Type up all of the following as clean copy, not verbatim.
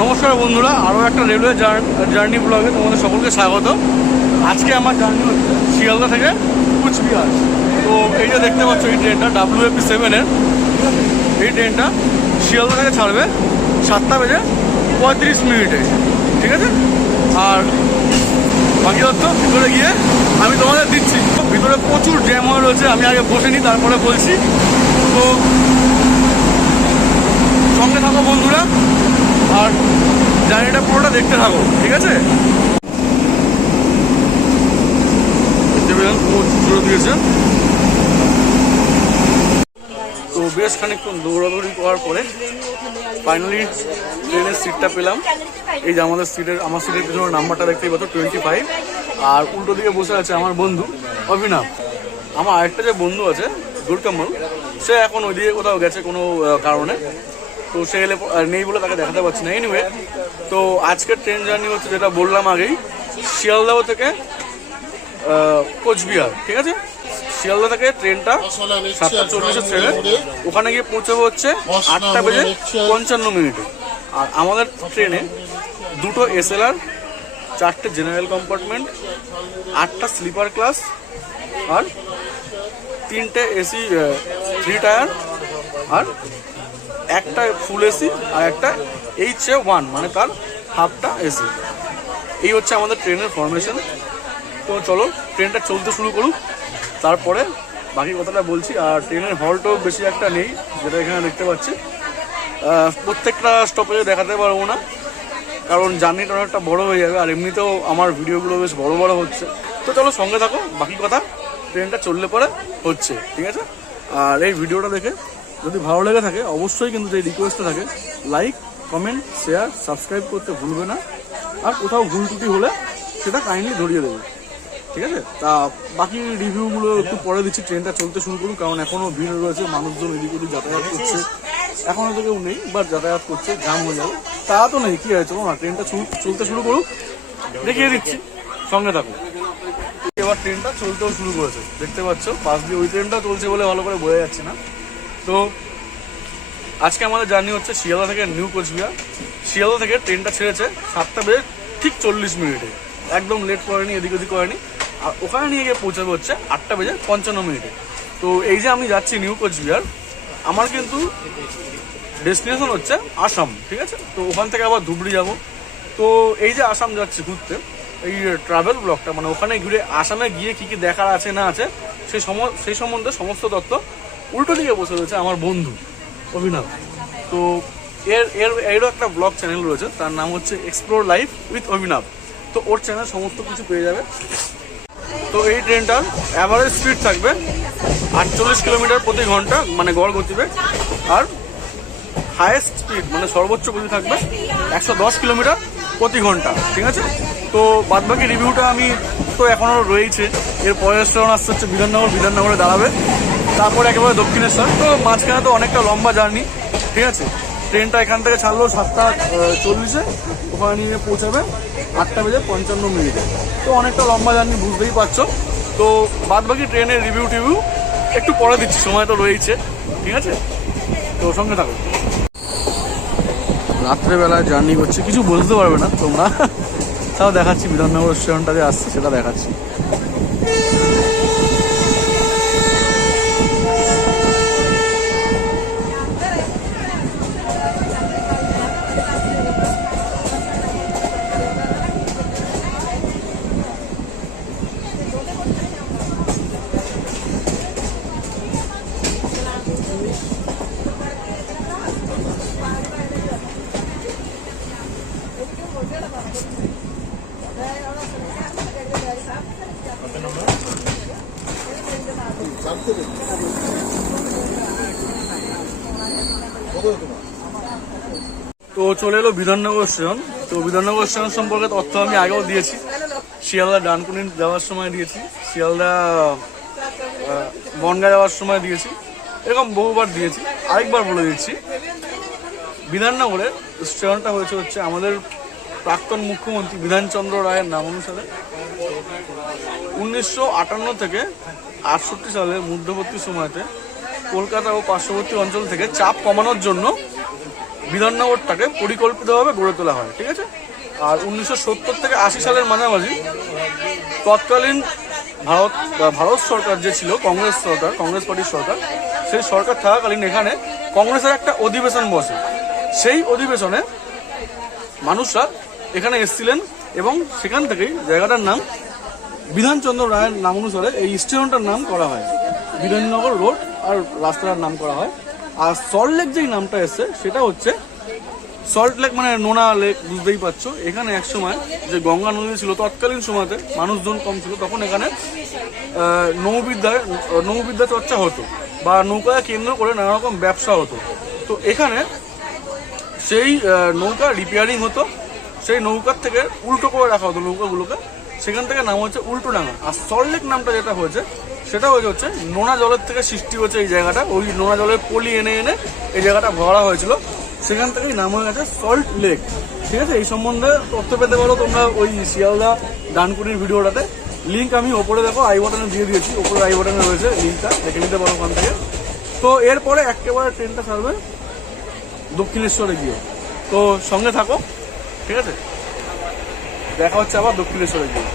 নমস্কার বন্ধুরা, আরও একটা রেলওয়ে জার্নি ব্লগে তোমাদের সকলকে স্বাগত। আজকে আমার জার্নি হচ্ছে শিয়ালদা থেকে কুচবিহার। তো এই যে দেখতে পাচ্ছ এই ট্রেনটা WFP7-এর, এই ট্রেনটা শিয়ালদা থেকে ছাড়বে 7:35 ঠিক আছে। আর বাকি তথ্য ভিতরে গিয়ে আমি তোমাদের দিচ্ছি। ভিতরে প্রচুর জ্যাম হয়ে রয়েছে, আমি আগে বসে নিই তারপরে বলছি। তো সঙ্গে থাকো বন্ধুরা, আর জার্নিটা পুরোটা দেখতে থাকো, ঠিক আছে। জুড়ে দিয়েছে। তো বেশ খানিকক্ষণ দৌড়াদৌড়ি করার পরে ফাইনালি ট্রেনের সিটটা পেলাম। এই যে আমার সিটের পিছনে নাম্বারটা দেখতেই পাচ্ছ 25। আর উল্টো দিকে বসে আছে আমার বন্ধু অভিনব। আমার আরেকটা যে বন্ধু আছে দুর্কামল, সে এখন ওইদিকে কোথাও গেছে কোনো কারণে, তো সে এলে নেই বলে তাকে দেখাতে পারছি না। এনিওয়ে, তো আজকের ট্রেন জার্নি হচ্ছে যেটা বললাম আগেই, শিয়ালদা থেকে কোচবিহার, ঠিক আছে। শিয়ালদা থেকে ট্রেনটা 7:40 ট্রেনে, ওখানে গিয়ে পৌঁছাবো হচ্ছে 8:55। আর আমাদের ট্রেনে 2টো SLR, 4টে জেনারেল কম্পার্টমেন্ট, 8টা স্লিপার ক্লাস, আর 3টে AC 3 টায়ার, আর একটা ফুল AC, আর একটা HA1 মানে তার হাফটা AC। এই হচ্ছে আমাদের ট্রেনের ফরমেশন। তো চলো ট্রেনটা চলতে শুরু করুক, তারপরে বাকি কথাটা বলছি। আর ট্রেনের হল্টও বেশি একটা নেই, যেটা এখানে দেখতে পাচ্ছি। প্রত্যেকটা স্টপেজে দেখাতে পারবো না, কারণ জার্নিটা অনেকটা বড় হয়ে যাবে, আর এমনিতেও আমার ভিডিওগুলো বেশ বড় বড় হচ্ছে। তো চলো সঙ্গে থাকো, বাকি কথা ট্রেনটা চললে পরে হচ্ছে, ঠিক আছে। আর এই ভিডিওটা দেখে যদি ভালো লেগে থাকে অবশ্যই কিন্তু যে রিকোয়েস্টটা থাকে, লাইক, কমেন্ট, শেয়ার, সাবস্ক্রাইব করতে ভুলবে না। আর কোথাও ভুল ত্রুটি হলে সেটা কাইন্ডলি ধরিয়ে দেবে, ঠিক আছে। তা বাকি রিভিউগুলো একটু পরে দিচ্ছি, ট্রেনটা চলতে শুরু করুন, কারণ এখনও ভিড় রয়েছে, মানুষজন এদিক ওদিক যাতায়াত করছে। এখনও তো কেউ নেই, বাট যাতায়াত করছে, জাম হয়ে যাবে। তা তো নেই, কি হয়েছে না, ট্রেনটা চলতে শুরু করুক, দেখিয়ে দিচ্ছি, সঙ্গে থাকুন। এবার ট্রেনটা চলতেও শুরু করেছে, দেখতে পাচ্ছ পাশ দিয়ে ওই ট্রেনটা চলছে বলে ভালো করে বোঝা যাচ্ছে না। তো আজকে আমাদের জার্নি হচ্ছে শিয়ালদা থেকে নিউ কোচবিহার। শিয়ালদা থেকে ট্রেনটা ছেড়েছে 7:55, একদম লেট করেনি, এদিক ওদিক করেনি। আর ওখানে নিয়ে গিয়ে পৌঁছাবে হচ্ছে 8:55। তো এই যে আমি যাচ্ছি নিউ কোচবিহার, আমার কিন্তু ডেস্টিনেশন হচ্ছে আসাম, ঠিক আছে। তো ওখান থেকে আবার ধুবড়ি যাব। তো এই যে আসাম যাচ্ছি ঘুরতে, এই ট্রাভেল ব্লগটা মানে ওখানে ঘুরে আসামে গিয়ে কী কী দেখার আছে না আছে সেই সম্বন্ধে সমস্ত তথ্য উল্টো দিকে বসে রয়েছে আমার বন্ধু অভিনব। তো এরও একটা ব্লগ চ্যানেল রয়েছে, তার নাম হচ্ছে এক্সপ্লোর লাইফ উইথ অভিনব। তো ওর চ্যানেল সমস্ত কিছু পেয়ে যাবে। তো এই ট্রেনটার অ্যাভারেজ স্পিড থাকবে 48 কিলোমিটার প্রতি ঘন্টা, মানে গড় গতিবেগ। আর হাইয়েস্ট স্পিড মানে সর্বোচ্চ গতি থাকবে 110 কিলোমিটার প্রতি ঘন্টা, ঠিক আছে। তো বাদবাকি রিভিউটা আমি তো এখনও রয়েছে। এর পরের স্টেশন আসতে হচ্ছে বিধাননগরে দাঁড়াবে, তারপর একেবারে দক্ষিণেশ্বর। তো মাঝখানে তো অনেকটা লম্বা জার্নি, ঠিক আছে। ট্রেনটা এখান থেকে ছাড়লো 7:40, ওখানে নিয়ে পৌঁছাবে 8:55। তো অনেকটা লম্বা জার্নি, বুঝতেই পারছো। তো বাদবাকি ট্রেনের রিভিউ একটু পরে দিচ্ছি, সময় তো রয়েছে, ঠিক আছে। তো সঙ্গে থাকো। রাত্রেবেলায় জার্নি করছি, কিছু বুঝতে পারবে না তোমরা, তাও দেখাচ্ছি বিধাননগর স্টেশনটা যে আসছে সেটা দেখাচ্ছি। তো চলে এলো বিধাননগর স্টেশন। তো বিধাননগর স্টেশন সম্পর্কে তথ্য আমি আগেও দিয়েছি, শিয়ালদা ডানকুনি যাওয়ার সময় দিয়েছি, শিয়ালদা বনগাঁ যাওয়ার সময় দিয়েছি, এরকম বহুবার দিয়েছি। আরেকবার বলে দিচ্ছি, বিধাননগরের স্টেশনটা হচ্ছে আমাদের প্রাক্তন মুখ্যমন্ত্রী বিধানচন্দ্র রায়ের নাম অনুসারে 1958 থেকে 68 সালের মধ্যবর্তী সময়তে কলকাতা ও পার্শ্ববর্তী অঞ্চল থেকে চাপ কমানোর জন্য বিধাননগরটাকে পরিকল্পিতভাবে গড়ে তোলা হয়, ঠিক আছে। আর 1970 থেকে 80 সালের মাঝামাঝি তৎকালীন ভারত সরকার যে ছিল, কংগ্রেস পার্টির সরকার, সেই সরকার থাকাকালীন এখানে কংগ্রেসের একটা অধিবেশন বসে। সেই অধিবেশনে মানুষরা এখানে এসেছিলেন এবং সেখান থেকেই জায়গাটার নাম বিধানচন্দ্র রায়ের নাম অনুসারে এই স্টেশনটার নাম করা হয়, বিধাননগর রোড, আর রাস্তাটার নাম করা হয়। আর সল্ট লেক যেই নামটা এসছে সেটা হচ্ছে সল্ট লেক মানে নোনা লেক, বুঝতেই পারছো। এখানে এক সময় যে গঙ্গা নদী ছিল, তৎকালীন সময়তে মানুষজন কম ছিল, তখন এখানে নৌবিদ্যা চর্চা হতো বা নৌকাকে কেন্দ্র করে নানা রকম ব্যবসা হতো। তো এখানে সেই নৌকা রিপেয়ারিং হতো, সেই নৌকার থেকে উল্টো করে রাখা হতো নৌকাগুলোকে, সেখান থেকে নাম হচ্ছে উল্টোডাঙ্গা। আর সল্ট লেক নামটা যেটা হয়েছে সেটা হচ্ছে নোনা জলের থেকে সৃষ্টি হয়েছে এই জায়গাটা, ওই নোনা জলের পলি এনে এই জায়গাটা ভরা হয়েছিল, সেখান থেকেই নাম হয়ে গেছে সল্ট লেক, ঠিক আছে। এই সম্বন্ধে তথ্য পেতে পারো তোমরা ওই শিয়ালদা ডানকুনির ভিডিওটাতে, লিঙ্ক আমি ওপরে দেখো আই বাটনে দিয়ে দিয়েছি, ওপরে আই বাটনে রয়েছে, লিঙ্কটা দেখে নিতে পারো ওখান থেকে। তো এরপরে একেবারে ট্রেনটা ছাড়বে দক্ষিণেশ্বরে গিয়ে, তো সঙ্গে থাকো, ঠিক আছে। দেখা হচ্ছে আবার দক্ষিণেশ্বরে গিয়ে।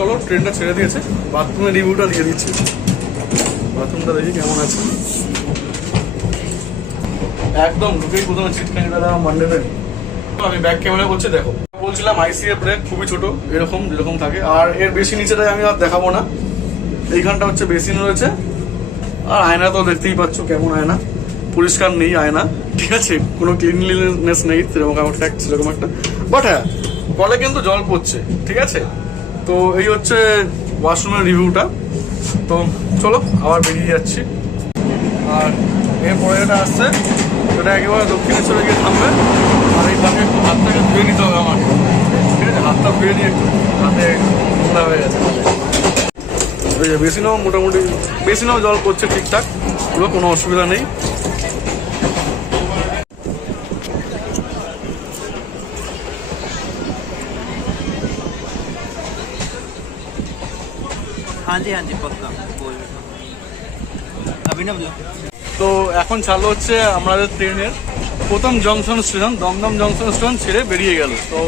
চলো ট্রেনটা ছেড়ে দিয়েছে, বাথরুমের রিভিউটা দিয়ে দিচ্ছি। বাথরুমটা দেখি কেমন আছে। একদম ঢুকেই প্রথমে চিটকানি দাদা মান্ডেতে আমি ব্যাক ক্যামেরা করছি, দেখো। বলছিলাম আইসিএফ ব্রেক খুবই ছোট, এরকম যেরকম থাকে, আর এর বেশি নিচেটাই আমি আর দেখাবো না। এইখানটা হচ্ছে বেসিন রয়েছে, আর আয়না তো দেখতেই পাচ্ছ কেমন আয়না, পরিষ্কার নেই আয়না, ঠিক আছে, কোনো ক্লিনলিনেস নেই সেরকম একটা। বাট হ্যাঁ, কলে কিন্তু জল পড়ছে, ঠিক আছে। তো এই হচ্ছে ওয়াশরুমের রিভিউটা। তো চলো আবার বেরিয়ে যাচ্ছি। আর এরপরে যেটা আসছে সেটা একেবারে দক্ষিণেশ্বরে গিয়ে থামবে, আর এই ফাঁকে একটু হাতটাকে ধুয়ে নিতে হবে আমাকে, ঠিক আছে। হাতটা ধুয়ে নিয়ে একটু হাতে নোংরা হয়ে গেছে। ওই যে মোটামুটি বেসিনেও জল পড়ছে ঠিকঠাক, পুরো কোনো অসুবিধা নেই। তো এখন চালু হচ্ছে আমাদের ট্রেনের প্রথম junction station, Dumdum junction station ছেড়ে বেরিয়ে গেল। তো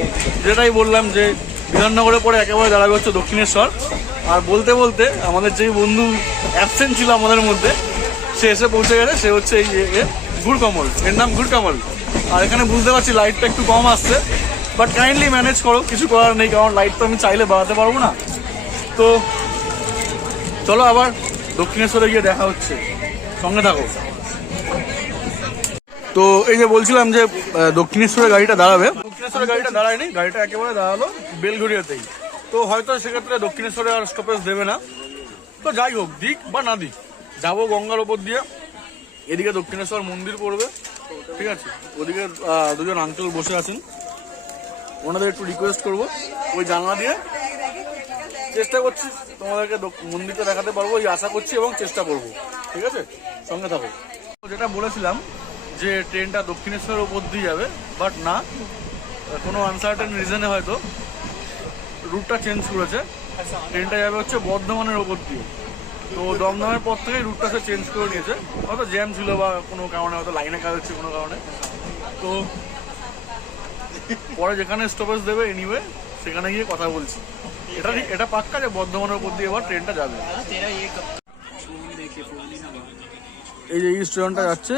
যেটাই বললাম যে বিধাননগরের পরে একেবারে দাঁড়াবে হচ্ছে দক্ষিণেশ্বর। আর বলতে বলতে আমাদের যেই বন্ধু অ্যাবসেন্ট ছিল আমাদের মধ্যে, সে এসে পৌঁছে গেছে। সে হচ্ছে এই গুড়কমল, এর নাম গুড়কমল। আর এখানে বুঝতে পারছি লাইটটা একটু কম আসছে, বাট কাইন্ডলি ম্যানেজ করো, কিছু করার নেই, কারণ লাইট তো আমি চাইলে বাড়াতে পারবো না। তো চলো আবার দক্ষিণেশ্বরে গিয়ে দেখা হচ্ছে, সঙ্গে থাকো। তো এই যে বলছিলাম যে দক্ষিণেশ্বরের গাড়িটা দাঁড়াবে, দক্ষিণেশ্বরের গাড়িটা দাঁড়ায়নি, গাড়িটা একেবারে দাঁড়ালো বেলঘড়িয়াতেই। তো হয়তো সেক্ষেত্রে দক্ষিণেশ্বরে আর স্টপেজ দেবে না। তো যাই হোক, দিক বা না দিক, যাবো গঙ্গার ওপর দিয়ে। এদিকে দক্ষিণেশ্বর মন্দির পড়বে, ঠিক আছে। ওদিকে দুজন আঙ্কেল বসে আছেন, ওনাদের একটু রিকোয়েস্ট করবো ওই জানলা দিয়ে, চেষ্টা করছি তোমাদেরকে মন্দিরটা দেখাতে পারবো, এই আশা করছি এবং চেষ্টা করবো, ঠিক আছে। সঙ্গে থাকো। যেটা বলেছিলাম যে ট্রেনটা দক্ষিণেশ্বরের ওপর দিয়ে যাবে, বাট না, কোনো আনসার্টেন রিজনে হয়তো রুটটা চেঞ্জ করেছে। ট্রেনটা যাবে হচ্ছে বর্ধমানের ওপর দিয়ে। তো দমদমের পর থেকে রুটটা সে চেঞ্জ করে নিয়েছে, হয়তো জ্যাম ছিল বা কোনো কারণে, হয়তো লাইনে কাজ হচ্ছে কোনো কারণে। তো পরে যেখানে স্টপেজ দেবে এনিওয়ে সেখানে গিয়ে কথা বলছি। এটা পাক্কা যে বর্ধমানের উপর দিয়ে এবার ট্রেনটা যাবে। এই যে এই স্টেশনটা যাচ্ছে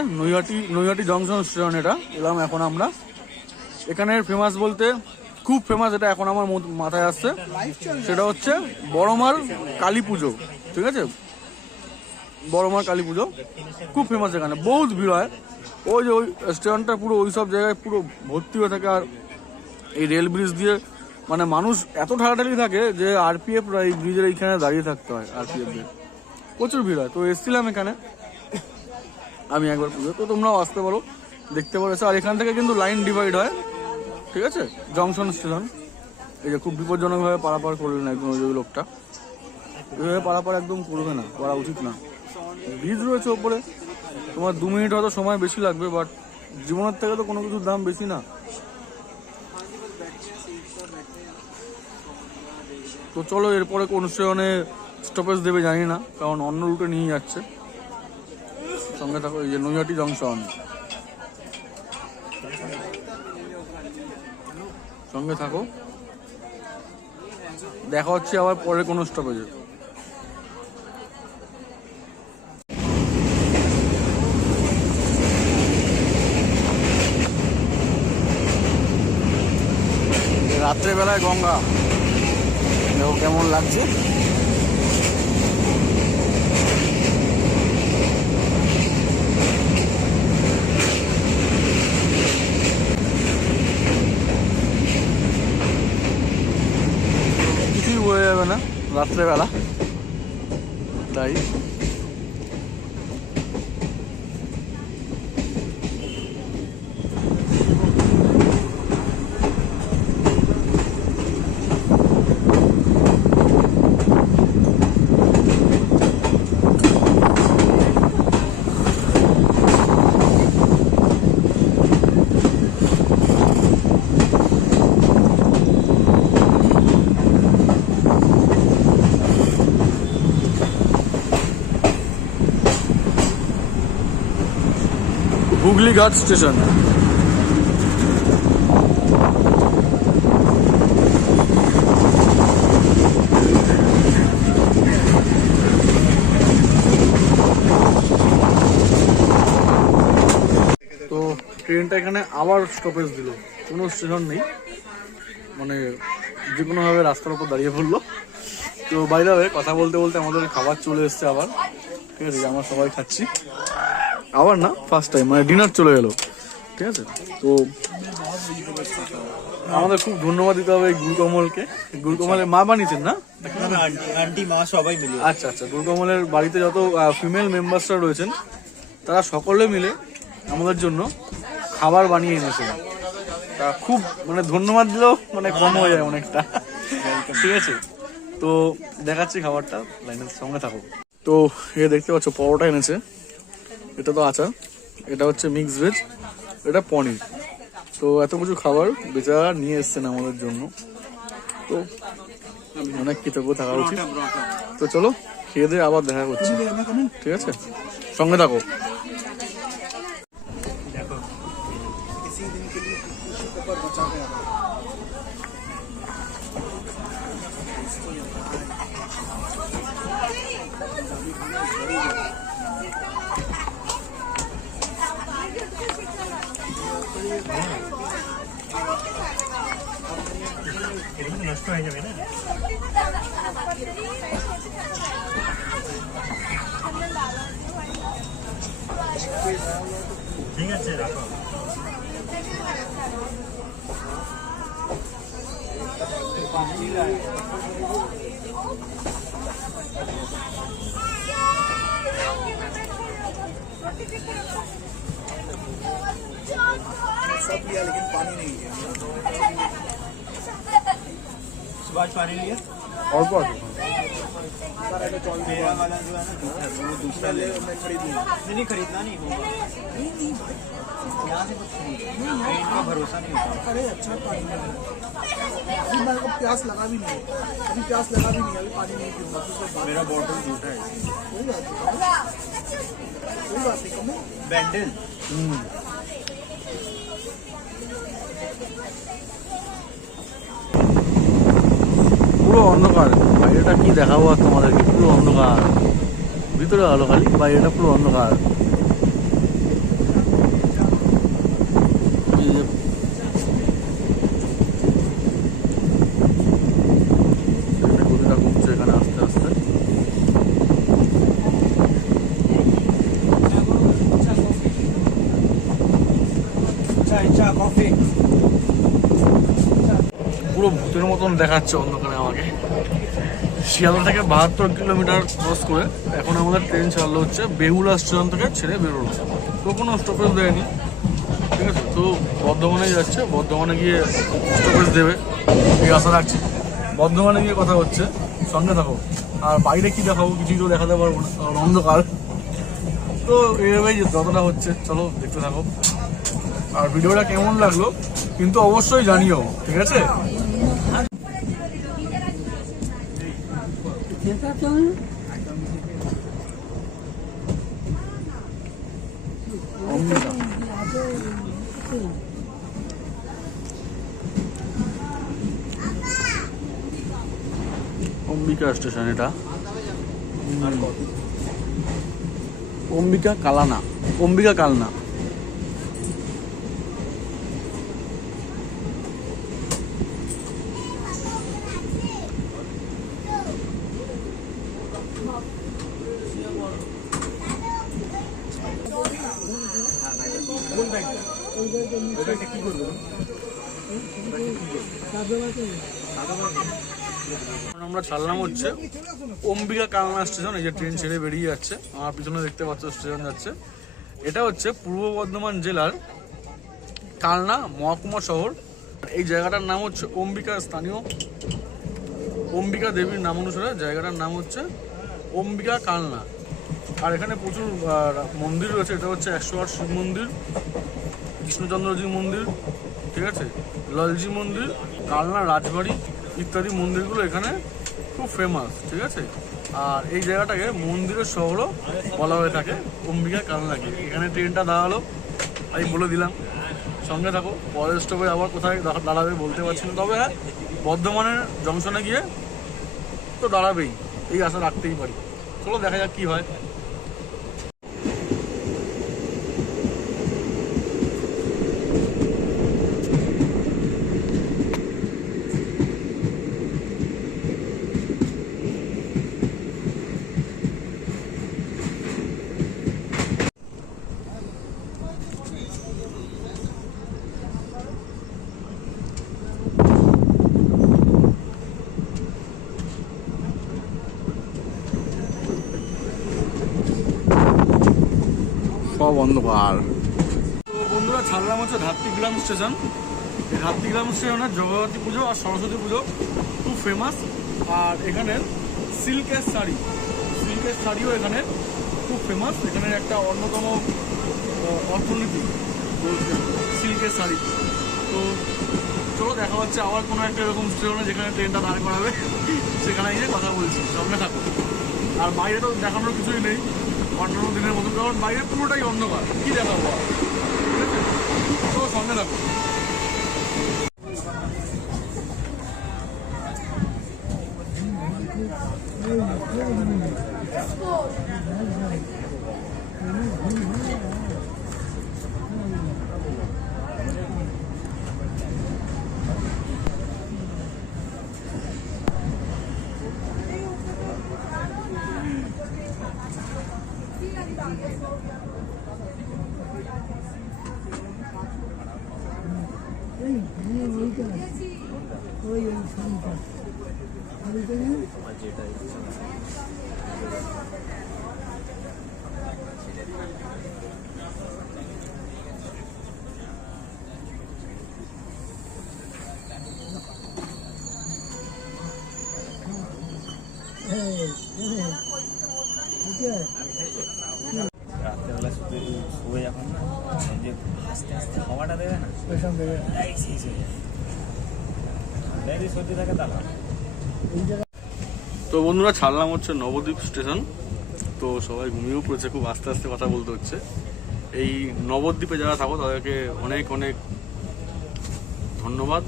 নৈহাটি জংশন স্টেশন, এটা এলাম এখন আমরা। এখানের ফেমাস বলতে খুব ফেমাস, এটা এখন আমার মাথায় আসছে, সেটা হচ্ছে বড়মার কালী পুজো, ঠিক আছে। বড়মার কালী পুজো খুব ফেমাস, এখানে বহুত ভিড় হয়। ওই যে ওই স্টেশনটা পুরো ওই সব জায়গায় পুরো ভর্তি হয়ে থাকে। আর এই রেল ব্রিজ দিয়ে মানে মানুষ এত ঠাড়াঠাড়ি থাকে যে আরপিএফ এই ব্রিজের এইখানে দাঁড়িয়ে থাকতে হয়, আরপিএফ দিয়ে প্রচুর ভিড় হয়। তো এসছিলাম এখানে আমি একবার পুজো, তো তোমরাও আসতে পারো, দেখতে পারো। আর এখান থেকে কিন্তু লাইন ডিভাইড হয়, ঠিক আছে, জংশন স্টেশন। এই যে খুব বিপজ্জনকভাবে পারাপার করলেন একদম ওই লোকটা, এভাবে পারাপার একদম করবে না, করা উচিত না। ব্রিজ রয়েছে ওপরে, তোমার 2 মিনিট হয়তো সময় বেশি লাগবে, বাট জীবনের থেকে তো কোনো কিছুর দাম বেশি না। তো চলো, এরপরে কোন স্টেশনে স্টপেজ দেবে জানি না, কারণ অন্য রুটে নিয়ে যাচ্ছে। সঙ্গে থাকো, এই যে নৈহাটি জংশন, সঙ্গে থাকো, দেখা হচ্ছে আবার পরে কোনো স্টপেজে। রাত্রেবেলায় গঙ্গা দেখো কেমন লাগছে। কিছুই বোঝা যাবে না রাত্রেবেলা, তাই হুগলি ঘাট স্টেশন। তো ট্রেনটা এখানে আবার স্টপেজ দিল, কোনো স্টেশন নেই, মানে যে কোনোভাবে রাস্তার উপর দাঁড়িয়ে পড়লো। তো বাইরে হয়ে কথা বলতে বলতে আমাদের খাবার চলে এসছে আবার, ঠিক আছে, আমরা সবাই খাচ্ছি আবার, না ফার্স্ট টাইম, মানে ডিনার চলে গেলো, ঠিক আছে। তো আমাদের খুব ধন্যবাদ দিতে হবে গুরুকমলকে। গুরুকমলের মা বানিয়েছেন না, আন্টি মা সবাই মিলে। আচ্ছা আচ্ছা, গুরুকমলের বাড়িতে যত ফিমেল মেম্বার্সরা রয়েছেন তারা সকলে মিলে আমাদের জন্য খাবার বানিয়ে এনেছেন। তা খুব মানে ধন্যবাদ দিলেও মানে কম হয়ে যায় অনেকটা, ঠিক আছে। তো দেখাচ্ছি খাবারটা, লাইনের সঙ্গে থাকো। তো এ দেখতে পাচ্ছ পরোটা এনেছে, এটা তো আচার, এটা হচ্ছে মিক্স ভেজ, এটা পনির। তো এত কিছু খাবার বেচারা নিয়ে এসছেন আমাদের জন্য, তো অনেক কৃতজ্ঞ থাকা উচিত। তো চলো খেয়ে দিয়ে আবার দেখা করছি, ঠিক আছে, সঙ্গে থাকো। নষ্ট হয়ে যাবে না। ঠিক আছে, রাখো। सब लिया लेकिन पानी नहीं है। सुभाष पानी लिया অল্প আছে, मेरा वाला जो है ना वो दूसरा ले, मैं खरीद लूंगा। नहीं खरीदना नहीं होगा, यहाँ से कुछ खरीदना, इनका भरोसा नहीं होता। अरे अच्छा पानी नहीं है। अभी मेरे को प्यास लगा भी नहीं है, अभी प्यास लगा भी नहीं है, अभी पानी नहीं पीऊंगा। मेरा बॉटल झूठा है। कोई बात नहीं कम है। बैंडल পুরো অন্ধকার, বাইরেটা কি দেখাবো আর তোমাদেরকে, পুরো অন্ধকার, ভিতরে আলো খালি, বাইরেটা পুরো অন্ধকার। গতিটা কমছে এখানে আস্তে আস্তে। चाय चा कॉफी। পুরো ভূতের মতন দেখাচ্ছে অন্ধকারে আমাকে। শিয়ালদা থেকে 72 কিলোমিটার ক্রস করে এখন আমাদের ট্রেন ছাড়লো হচ্ছে বেহুলা স্টেশন থেকে ছেড়ে বেরোলো, তো কোনো স্টপেজ দেয়নি, ঠিক আছে। তো বর্ধমানেই যাচ্ছে, বর্ধমানে গিয়ে স্টপেজ দেবে এই আশা রাখছি। বর্ধমানে গিয়ে কথা হচ্ছে, সঙ্গে থাকো। আর বাইরে কি দেখাবো, কিছুই তো দেখাতে পারবো না, কারণ অন্ধকার। তো এইভাবেই যতটা হচ্ছে চলো দেখতে থাকো। আর ভিডিওটা কেমন লাগলো কিন্তু অবশ্যই জানিও, ঠিক আছে? অম্বিকা স্টেশন এটা, অম্বিকা কালনা। আমরা ছাড়লাম হচ্ছে অম্বিকা কালনা স্টেশন। এই যে ট্রেন ছেড়ে বেরিয়ে যাচ্ছে, আমার পিছনে দেখতে পাচ্ছ স্টেশন যাচ্ছে। এটা হচ্ছে পূর্ব বর্ধমান জেলার কালনা মহকুমা শহর। এই জায়গাটার নাম হচ্ছে অম্বিকা, স্থানীয় অম্বিকা দেবীর নাম অনুসারে জায়গাটার নাম হচ্ছে অম্বিকা কালনা। আর এখানে প্রচুর মন্দির রয়েছে। এটা হচ্ছে 108 শিব মন্দির, কৃষ্ণচন্দ্রজি মন্দির, ঠিক আছে, লালজি মন্দির, কালনা রাজবাড়ি ইত্যাদি মন্দিরগুলো এখানে খুব ফেমাস, ঠিক আছে। আর এই জায়গাটাকে মন্দিরের শহরও বলা হয়ে থাকে, অম্বিকা কালনাকে। এখানে ট্রেনটা দাঁড়ালো, আমি বলে দিলাম, সঙ্গে থাকো। পরের স্টপে আবার কোথায় দাঁড়াবে বলতে পারছি না, তবে হ্যাঁ বর্ধমানের জংশনে গিয়ে তো দাঁড়াবেই, এই আশা রাখতেই পারি। চলো দেখা যাক কি হয়। সব অন্ধকার। তো বন্ধুরা, ছাড়লাম হচ্ছে ধাত্রীগ্রাম স্টেশন। এই ধাত্রীগ্রাম স্টেশনের জগদ্ধাত্রী পুজো আর সরস্বতী পুজো খুব ফেমাস। আর এখানের সিল্কের শাড়িও এখানে খুব ফেমাস। এখানের একটা অন্যতম অর্থনীতি বলছে সিল্কের শাড়ি। তো চলো দেখা হচ্ছে আবার কোনো একটা এরকম স্টেশনে যেখানে ট্রেনটা দাঁড় করাবে, সেখানে গিয়ে কথা বলছি, সঙ্গে থাকো। আর বাইরে তো দেখানোর কিছুই নেই অন্যান্য দিনের মতন, কারণ বাইরে পুরোটাই অন্ধকার, কি দেখাবো, ঠিক আছে? তো সঙ্গে থাকো। রাত্রেবেলা শুয়ে যখন না যে আস্তে আস্তে হাওয়াটা দেবে না, এই শেষ হয়ে যায়। যদি সর্দি থাকে তাহলে। তো বন্ধুরা, ছাড়লাম হচ্ছে নবদ্বীপ স্টেশন। তো সবাই ঘুমিয়েও পড়েছে, খুব আস্তে আস্তে কথা বলতে হচ্ছে। এই নবদ্বীপে যারা থাকো তাদেরকে অনেক অনেক ধন্যবাদ,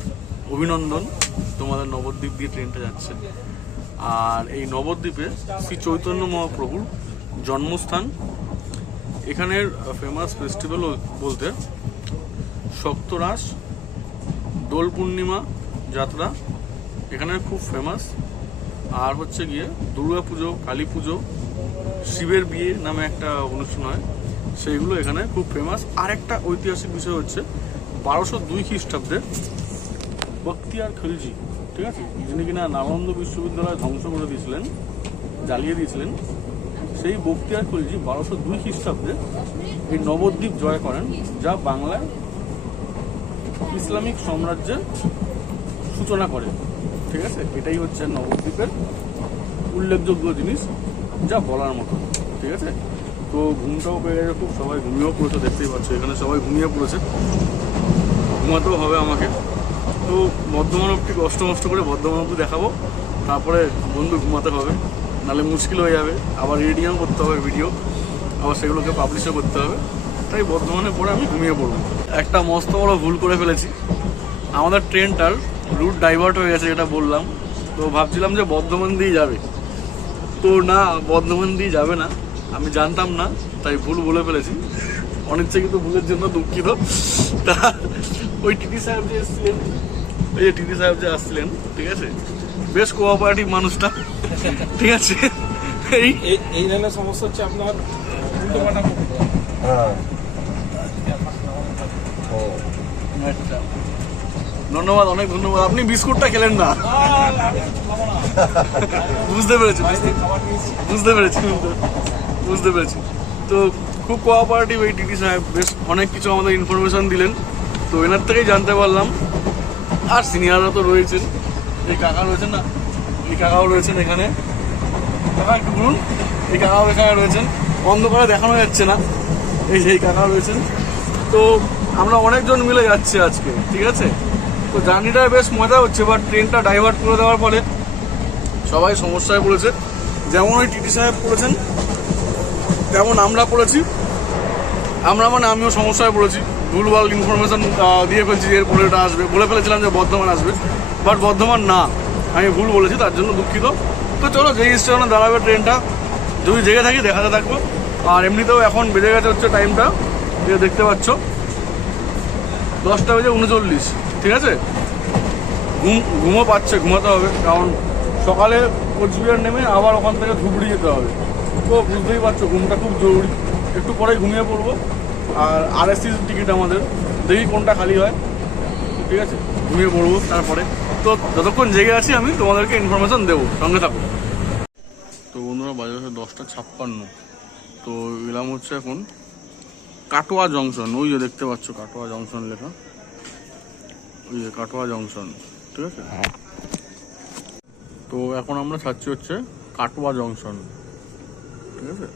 অভিনন্দন, তোমাদের নবদ্বীপ দিয়ে ট্রেনটা যাচ্ছে। আর এই নবদ্বীপে শ্রী চৈতন্য মহাপ্রভুর জন্মস্থান। এখানের ফেমাস ফেস্টিভ্যাল বলতে সপ্তরাস, দোল পূর্ণিমা যাত্রা এখানে খুব ফেমাস। আর হচ্ছে গিয়ে দুর্গা পুজো, কালী পুজো, শিবের বিয়ে নামে একটা অনুষ্ঠান হয়, সেইগুলো এখানে খুব ফেমাস। আর একটা ঐতিহাসিক বিষয় হচ্ছে 1202 খ্রিস্টাব্দে বখতিয়ার খিলজি, ঠিক আছে, যিনি কিনা নালন্দা বিশ্ববিদ্যালয় ধ্বংস করে দিয়েছিলেন, জ্বালিয়ে দিয়েছিলেন, সেই বখতিয়ার খিলজি 1202 খ্রিস্টাব্দে এই নবদ্বীপ জয় করেন, যা বাংলায় ইসলামিক সাম্রাজ্যের সূচনা করে, ঠিক আছে। এটাই হচ্ছে নবদ্বীপের উল্লেখযোগ্য জিনিস, যা বলার মতো, ঠিক আছে। তো ঘুমটাও পেয়ে গেছে খুব, সবাই ঘুমিয়েও পড়েছে, দেখতেই পাচ্ছ এখানে সবাই ঘুমিয়ে পড়েছে, ঘুমাতেও হবে আমাকে। তো বর্ধমান অবধি কষ্ট মষ্ট করে বর্ধমান অবধি দেখাবো, তারপরে বন্ধু ঘুমাতে হবে, নাহলে মুশকিল হয়ে যাবে, আবার এডিটিং করতে হবে ভিডিও, আবার সেগুলোকে পাবলিশও করতে হবে, তাই বর্ধমানে পরে আমি ঘুমিয়ে পড়বো। একটা মস্ত বড় ভুল করে ফেলেছি, আমাদের ট্রেনটার রুট ডাইভার্ট হয়ে গেছে, যেটা বললাম। তো ভাবছিলাম যে বর্ধমান দিয়ে যাবে, তো না, বর্ধমান দিয়ে যাবে না, আমি জানতাম না, তাই ভুল বলে ফেলেছি, অনিচ্ছাকৃত ভুলের জন্য দুঃখিত। তা ওই টিটি সাহেব যে এসেছিলেন, ওই যে টিটি সাহেব যে আসছিলেন, ঠিক আছে, বেশ কোঅপারেটিভ মানুষটা, ঠিক আছে। এই ধরনের সমস্যা হচ্ছে আপনার উল্টো পাল্টা আচ্ছা, ধন্যবাদ, অনেক ধন্যবাদ। আপনি বিস্কুটটা খেলেন না, বুঝতে পেরেছি, বুঝতে পেরেছি। তো খুব কোঅপারেটিভ এই টিটি সাহেব, বেশ অনেক কিছু আমাদের ইনফরমেশন দিলেন, তো এনার থেকেই জানতে পারলাম। আর সিনিয়ররা তো রয়েছেন, এই কাকা রয়েছেন না, এই কাকাও রয়েছেন এখানে, কাকা একটু বলুন, এই কাকাও এখানে রয়েছেন, অন্ধকারে দেখানো যাচ্ছে না, এই সেই কাকা রয়েছেন। তো আমরা অনেকজন মিলে যাচ্ছি আজকে, ঠিক আছে। তো জার্নিটা বেশ মজা হচ্ছে, বাট ট্রেনটা ডাইভার্ট করে দেওয়ার ফলে সবাই সমস্যায় পড়েছে, যেমন ওই টিটি সাহেব পড়েছেন, তেমন আমরা পড়েছি, আমিও সমস্যায় পড়েছি, ভুলভাল ইনফরমেশন দিয়ে ফেলছি যে এরপরে ওটা আসবে, বলে ফেলেছিলাম যে বর্ধমান আসবে, বাট বর্ধমান না, আমি ভুল বলেছি, তার জন্য দুঃখিত। তো চলো, যেই স্টেশনে দাঁড়াবে ট্রেনটা, যদি জেগে থাকি দেখাতে থাকবো। আর এমনিতেও এখন বেজে গেছে হচ্ছে টাইমটা, যে দেখতে পাচ্ছ 10:39, ঠিক আছে। ঘুমও পাচ্ছে, ঘুমাতে হবে, কারণ সকালে কোচবিহার নেমে আবার ওখান থেকে ধুবড়ি যেতে হবে, তো বুঝতেই পারছো ঘুমটা খুব জরুরি। একটু পরে ঘুমিয়ে পড়বো, আর আরএসসির টিকিট আমাদের, দেখি কোনটা খালি হয়, ঠিক আছে, ঘুমিয়ে পড়বো তারপরে। তো যতক্ষণ জেগে আছি আমি তোমাদেরকে ইনফরমেশন দেবো, সঙ্গে থাকো। তো বন্ধুরা, বাজে হচ্ছে 10:56, তো এলাম হচ্ছে এখন কাটোয়া জংশন, ওই যে দেখতে পাচ্ছ কাটোয়া জংশন লেখা, ওই যে কাটোয়া জংশন, ঠিক আছে। তো এখন আমরা ছাড়ছি হচ্ছে কাটোয়া জংশন, ঠিক আছে।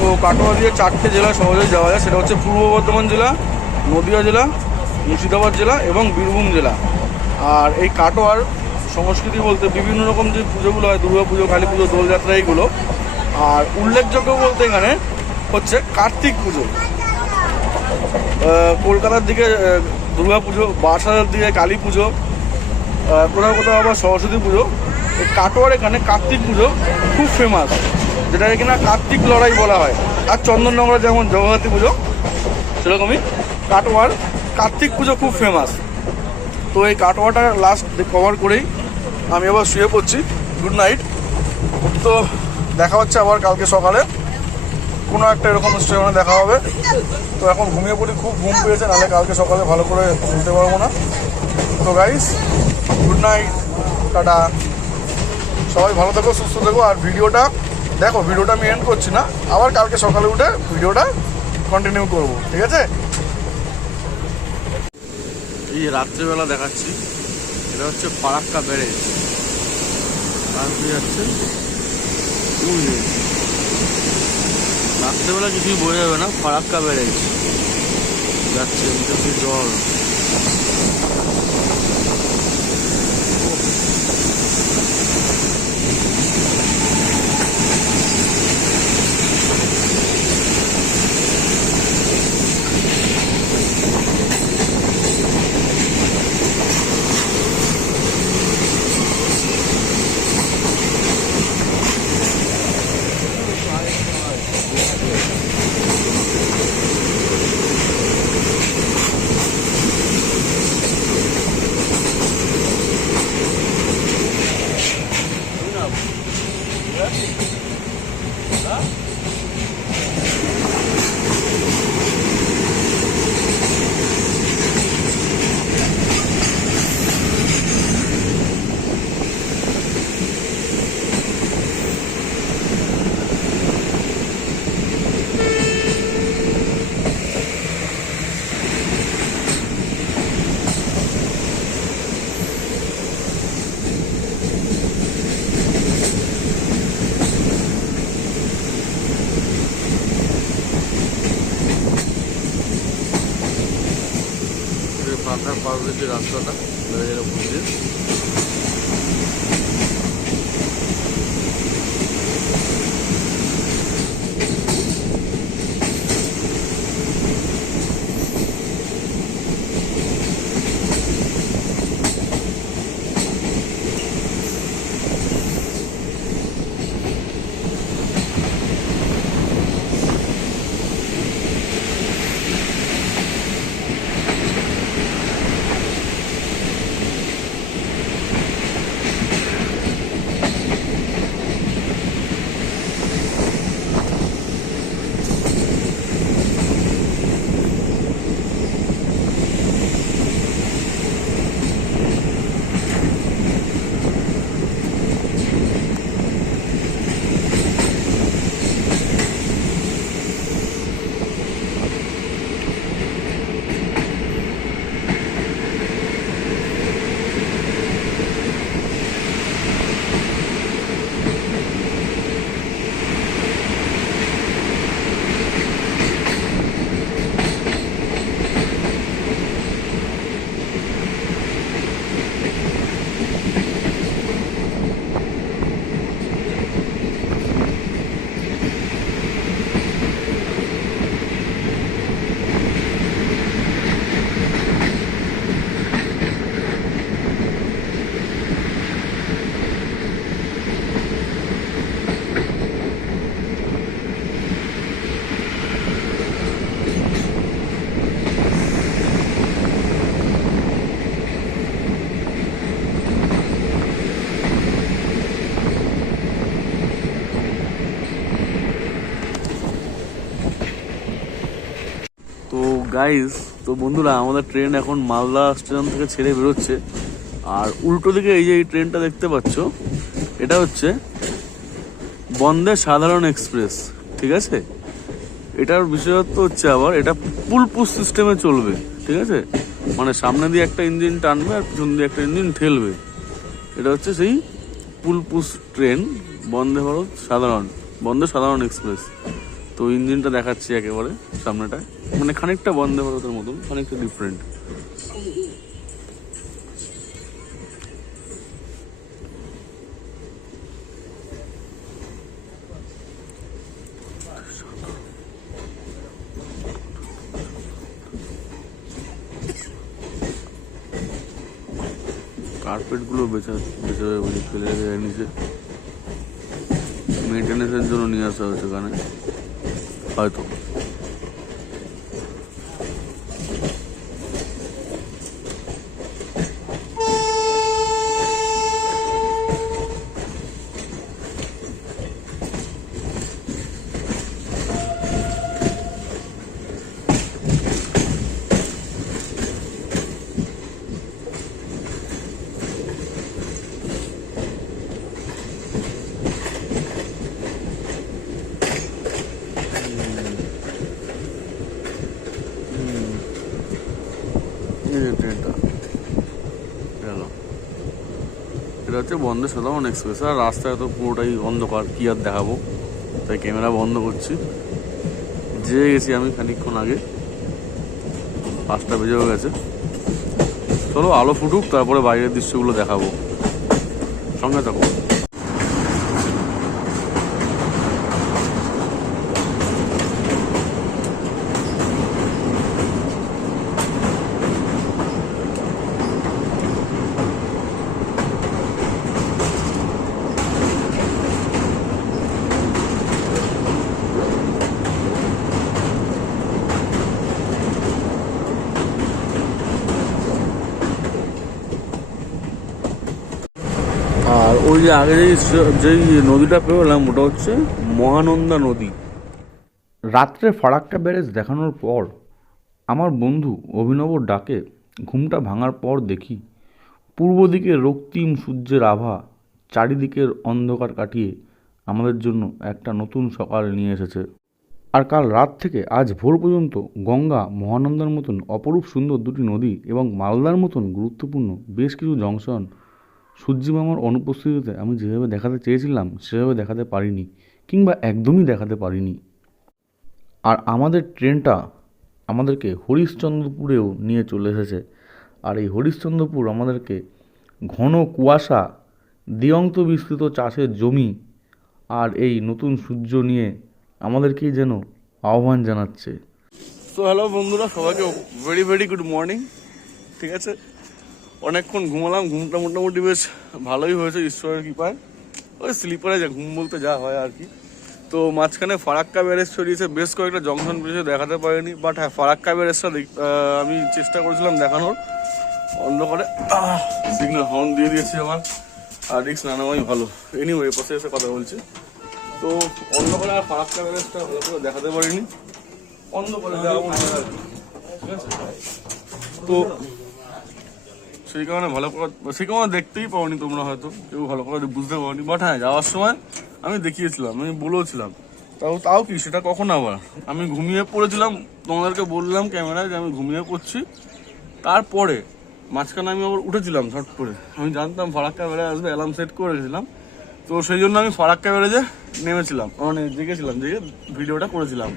তো কাটোয়া দিয়ে 4টে জেলা সহজেই যাওয়া যায়, সেটা হচ্ছে পূর্ব বর্ধমান জেলা, নদিয়া জেলা, মুর্শিদাবাদ জেলা এবং বীরভূম জেলা। আর এই কাটোয়ার সংস্কৃতি বলতে বিভিন্ন রকম যে পুজোগুলো হয়, দুর্গা পুজো, কালী পুজো, দোলযাত্রা, এইগুলো। আর উল্লেখযোগ্য বলতে এখানে হচ্ছে কার্তিক পুজো, কলকাতার দিকে দুর্গা পুজো, বারাসাতের দিকে কালী পুজো, কোথাও কোথাও আবার সরস্বতী পুজো। এই কাটোয়ার এখানে কার্তিক পুজো খুব ফেমাস, যেটাকে কিনা কার্তিক লড়াই বলা হয়। আর চন্দননগরে যেমন জগদ্ধাত্রী পুজো, সেরকমই কাটোয়ার কার্তিক পুজো খুব ফেমাস। তো এই কাটোয়াটা লাস্ট কভার করেই আমি আবার শুয়ে পড়ছি। Good night. তো দেখা হচ্ছে আবার কালকে সকালে কোনো একটা এরকম স্টেশনে দেখা হবে। তো এখন ঘুমিয়ে পড়ি, খুব ঘুম পেয়েছে, নাহলে কালকে সকালে ভালো করে উঠতে পারবো না। তো গাইস, গুড নাইট, টাটা, সবাই ভালো থেকো, সুস্থ থেকো। আর ভিডিওটা দেখো, ভিডিওটা আমি এন্ড করছি না, আবার কালকে সকালে উঠে ভিডিওটা কন্টিনিউ করবো, ঠিক আছে। এই রাত্রেবেলা দেখাচ্ছি, এটা হচ্ছে ফারাক্কা ব্যারেজ, আর কি যাচ্ছে রাত্রেবেলা কিছুই বোঝা যাবে না, ফারাক্কা ব্যারেজ যাচ্ছে, জল। পাশ দিয়ে যে রাস্তাটা বেড়ে উপর দিয়ে। তো গাইস, তো বন্ধুরা, আমাদের ট্রেন এখন মালদা স্টেশন থেকে ছেড়ে বেরোচ্ছে। আর উল্টো দিকে এই যে এই ট্রেনটা দেখতে পাচ্ছ, এটা হচ্ছে বন্দে সাধারণ এক্সপ্রেস, ঠিক আছে। এটার বিশেষত্ব হচ্ছে আবার এটা পুল সিস্টেমে চলবে, ঠিক আছে। মানে সামনে দিয়ে একটা ইঞ্জিন টানবে আর পিছন দিয়ে একটা ইঞ্জিন ঠেলবে। এটা হচ্ছে সেই পুশ ট্রেন, বন্দে সাধারণ এক্সপ্রেস। তো ইঞ্জিনটা দেখাচ্ছি একেবারে সামনেটা, মানে খানিকটা বন্দে ভারতের মতন, খানিকটা ডিফারেন্ট। কার্পেট গুলো বেঁচে ফেলে রেখে নিচে, মেনটেন্যান্সের জন্য নিয়ে আসা হয়েছে এখানে হয়তো। ট্রেনটা গেল, এটা হচ্ছে বন্দে সাধারণ এক্সপ্রেস। আর রাস্তায় তো পুরোটাই অন্ধকার, কি আর দেখাবো, তাই ক্যামেরা বন্ধ করছি। যেয়ে গেছি আমি খানিকক্ষণ আগে, 5টা বেজেও গেছে। চলো আলো ফুটুক, তারপরে বাইরের দৃশ্যগুলো দেখাবো, সঙ্গে থাকো। আর ওই যে আগে যেই নদীটা পেলাম, ওটা হচ্ছে মহানন্দা নদী। রাত্রে ফারাক্কা ব্যারেজ দেখানোর পর আমার বন্ধু অভিনবর ডাকে ঘুমটা ভাঙার পর দেখি পূর্ব দিকে রক্তিম সূর্যের আভা চারিদিকের অন্ধকার কাটিয়ে আমাদের জন্য একটা নতুন সকাল নিয়ে এসেছে। আর কাল রাত থেকে আজ ভোর পর্যন্ত গঙ্গা, মহানন্দার মতন অপরূপ সুন্দর দুটি নদী এবং মালদার মতন গুরুত্বপূর্ণ বেশ কিছু জংশন সূর্যি মামার অনুপস্থিতিতে আমি যেভাবে দেখাতে চেয়েছিলাম সেভাবে দেখাতে পারিনি, কিংবা একদমই দেখাতে পারিনি। আর আমাদের ট্রেনটা আমাদেরকে হরিশ্চন্দ্রপুরেও নিয়ে চলে এসেছে। আর এই হরিশ্চন্দ্রপুর আমাদেরকে ঘন কুয়াশা, দিগন্ত বিস্তৃত চাষের জমি আর এই নতুন সূর্য নিয়ে আমাদেরকেই যেন আহ্বান জানাচ্ছে। তো হ্যালো বন্ধুরা, সবাইকে ভেরি ভেরি গুড মর্নিং। ঠিক আছে, অনেকক্ষণ ঘুমালাম, ঘুমটা মোটামুটি বেশ ভালোই হয়েছে ঈশ্বরের কৃপায়। ওই স্লিপারে যা ঘুম বলতে যা হয় আর কি। তো মাঝখানে ফারাক্কা ব্যারেজ ছড়িয়েছে, বেশ কয়েকটা জংশন ব্রিজে দেখাতে পারিনি, বাট হ্যাঁ ফারাক্কা ব্যারেজটা আমি চেষ্টা করেছিলাম দেখানোর। অন্ধকারে সিগন্যাল হর্ন দিয়ে দিয়েছি আমার, আর রিক্স না নেওয়াই ভালো। এনিওয়ে পাশে এসে কথা বলছি। তো অন্ধকারে আর ফারাক্কা ব্যারেজটা ভালো করে দেখাতে পারিনি, অন্ধকারে দেখাবো না আর কি। ঠিক আছে, তো সেই কারণে ভালো করে সেই কারণে দেখতেই পাওনি তোমরা, হয়তো কেউ ভালো করে বুঝতে পারোনি। বাট হ্যাঁ যাওয়ার সময় আমি দেখিয়েছিলাম, আমি বলেছিলাম। তাও কি সেটা কখন আবার আমি ঘুমিয়ে পড়েছিলাম, তোমাদেরকে বললাম ক্যামেরায় যে আমি ঘুমিয়ে পড়ছি। তারপরে মাঝখানে আমি আবার উঠেছিলাম ঝট করে, আমি জানতাম ফারাক্কা ব্যারেজ আসবে, অ্যালার্ম সেট করে রেখেছিলাম। তো সেই জন্য আমি ফারাক্কা ব্যারেজে নেমেছিলাম, মানে জেগেছিলাম, জেগে ভিডিওটা করেছিলাম।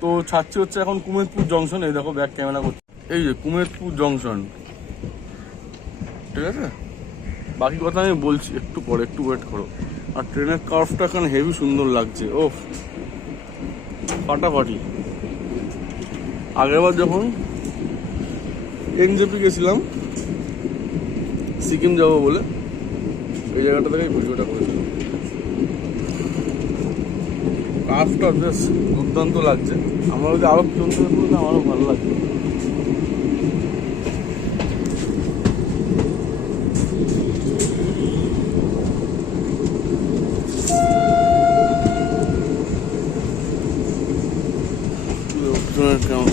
তো ছাড়ছি হচ্ছে এখন কুমেদপুর জংশন। এই দেখো ব্যাক ক্যামেরা করছি, এই যে কুমেদপুর জংশন। ঠিক আছে, বাকি কথা আমি বলছি একটু পরে, একটু ওয়েট করো। আর ট্রেনের কার্ভটা এখন হেভি সুন্দর লাগছে, ও ফাটাফাটি। আগেরবার যখন এনজেপি গেছিলাম সিকিম যাবো বলে, এই জায়গাটা থেকে ভিডিওটা করেছিলাম। কার্ভটা বেশ দুর্দান্ত লাগছে, আমার যদি আরো চলতে বলতে আমারও ভালো লাগছে। কেমন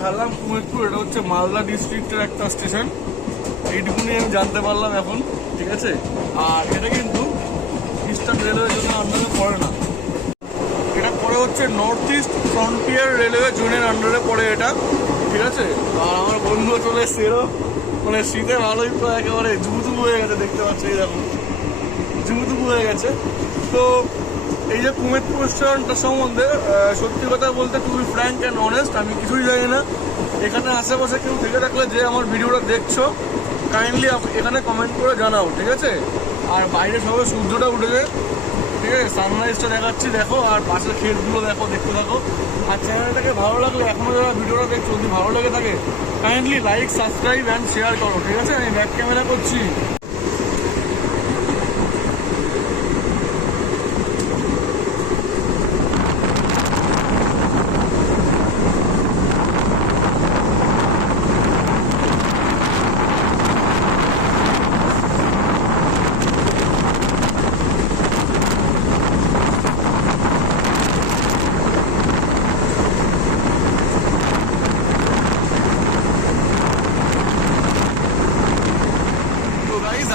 ছাড়লাম কুমেদপুর, এটা হচ্ছে মালদা ডিস্ট্রিক্টের একটা স্টেশন। এইটুকুনি আমি জানতে পারলাম এখন। ঠিক আছে, আর এটা কিন্তু ইস্টার্ন রেলওয়ের জন্য আন্ডারে পড়ে না, এটা পড়ে হচ্ছে নর্থ ইস্ট ফ্রন্টিয়ার রেলওয়ে জোনের আন্ডারে পড়ে এটা। ঠিক আছে, আর আমার বন্ধু চলে এসছে, এরও মানে শীতে ভালোই তো একেবারে জুবুতুবু হয়ে গেছে, দেখতে পাচ্ছি এই দেখো জুবুতুবু হয়ে গেছে। তো এই যে কুমেদপুর স্টেশনটা সম্বন্ধে সত্যি কথা বলতে, to be frank and honest, আমি কিছুই জানি না। এখানে আশেপাশে কেউ থেকে থাকলে যে আমার ভিডিওটা দেখছো, কাইন্ডলি এখানে কমেন্ট করে জানাও। ঠিক আছে, আর বাইরে সবাই সূর্যটা উঠেছে, ঠিক আছে, সানরাইজটা দেখাচ্ছি দেখো, আর পাশের ক্ষেতগুলো দেখো, দেখতে থাকো। আর চ্যানেলটাকে ভালো লাগলে, এখনও যারা ভিডিওটা দেখছো, যদি ভালো লেগে থাকে kindly like, subscribe and share করো। ঠিক আছে, আমি ব্যাক ক্যামেরা করছি।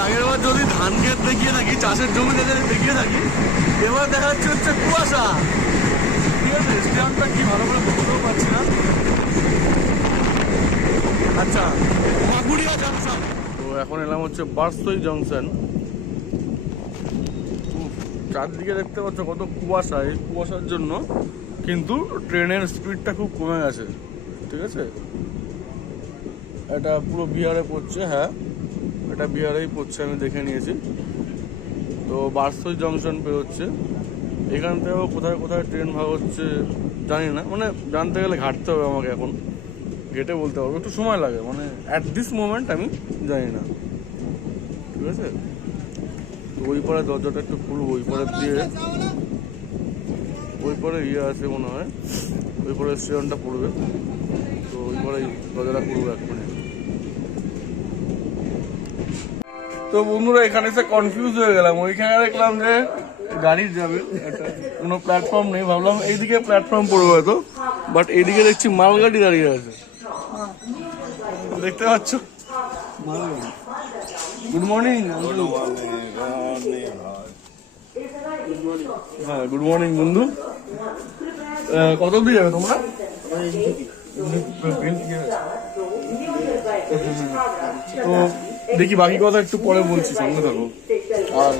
আগেরবার যদি ধান ক্ষেত দেখিয়ে থাকি, চাষের জমি দেখিয়ে থাকি, এবার দেখা যাচ্ছে হচ্ছে কুয়াশা। ঠিক আছে, স্টেশনটা কি ভালো করে বুঝতেও পারছি না। আচ্ছা, মাগুড়িয়া জংশন। তো এখন এলাম হচ্ছে বারসই জংশন। চারদিকে দেখতে পাচ্ছ কত কুয়াশা, এই কুয়াশার জন্য কিন্তু ট্রেনের স্পিডটা খুব কমে গেছে। ঠিক আছে, এটা পুরো বিহারে পড়ছে, হ্যাঁ এটা বিহারেই পড়ছে, আমি দেখে নিয়েছি। তো বারসই জংশন পেরোচ্ছে, এখান থেকেও কোথায় কোথায় ট্রেন ভাগ হচ্ছে জানি না, মানে জানতে গেলে ঘাটতে হবে আমাকে, এখন ঘেটে বলতে পারবো, একটু সময় লাগে, মানে অ্যাট দিস মোমেন্ট আমি জানি না। ঠিক আছে, তো ওই পরে দরজাটা একটু খুলবো, ওই পরে দিয়ে ওই পরে আছে মনে হয়, ওই পরে স্টেশনটা পড়বে, তো ওই পরে দরজাটা খুলবো এক মিনিট। তো বন্ধুরা এখানে এসে কনফিউজ হয়ে গেলাম, ওইখানে দেখলাম যে গাড়ি যাবে, কোনো প্ল্যাটফর্ম নেই, ভাবলাম এইদিকে প্ল্যাটফর্ম পড়বে হয়তো, বাট এইদিকে দেখছি মালগাড়ি দাঁড়িয়ে আছে, দেখতে পাচ্ছ। Good morning. হ্যাঁ, গুড মর্নিং বন্ধু। কত অব্দি যাবে তোমরা? তো দেখি বাকি কথা একটু পরে বলছি, সঙ্গে থাকো। আর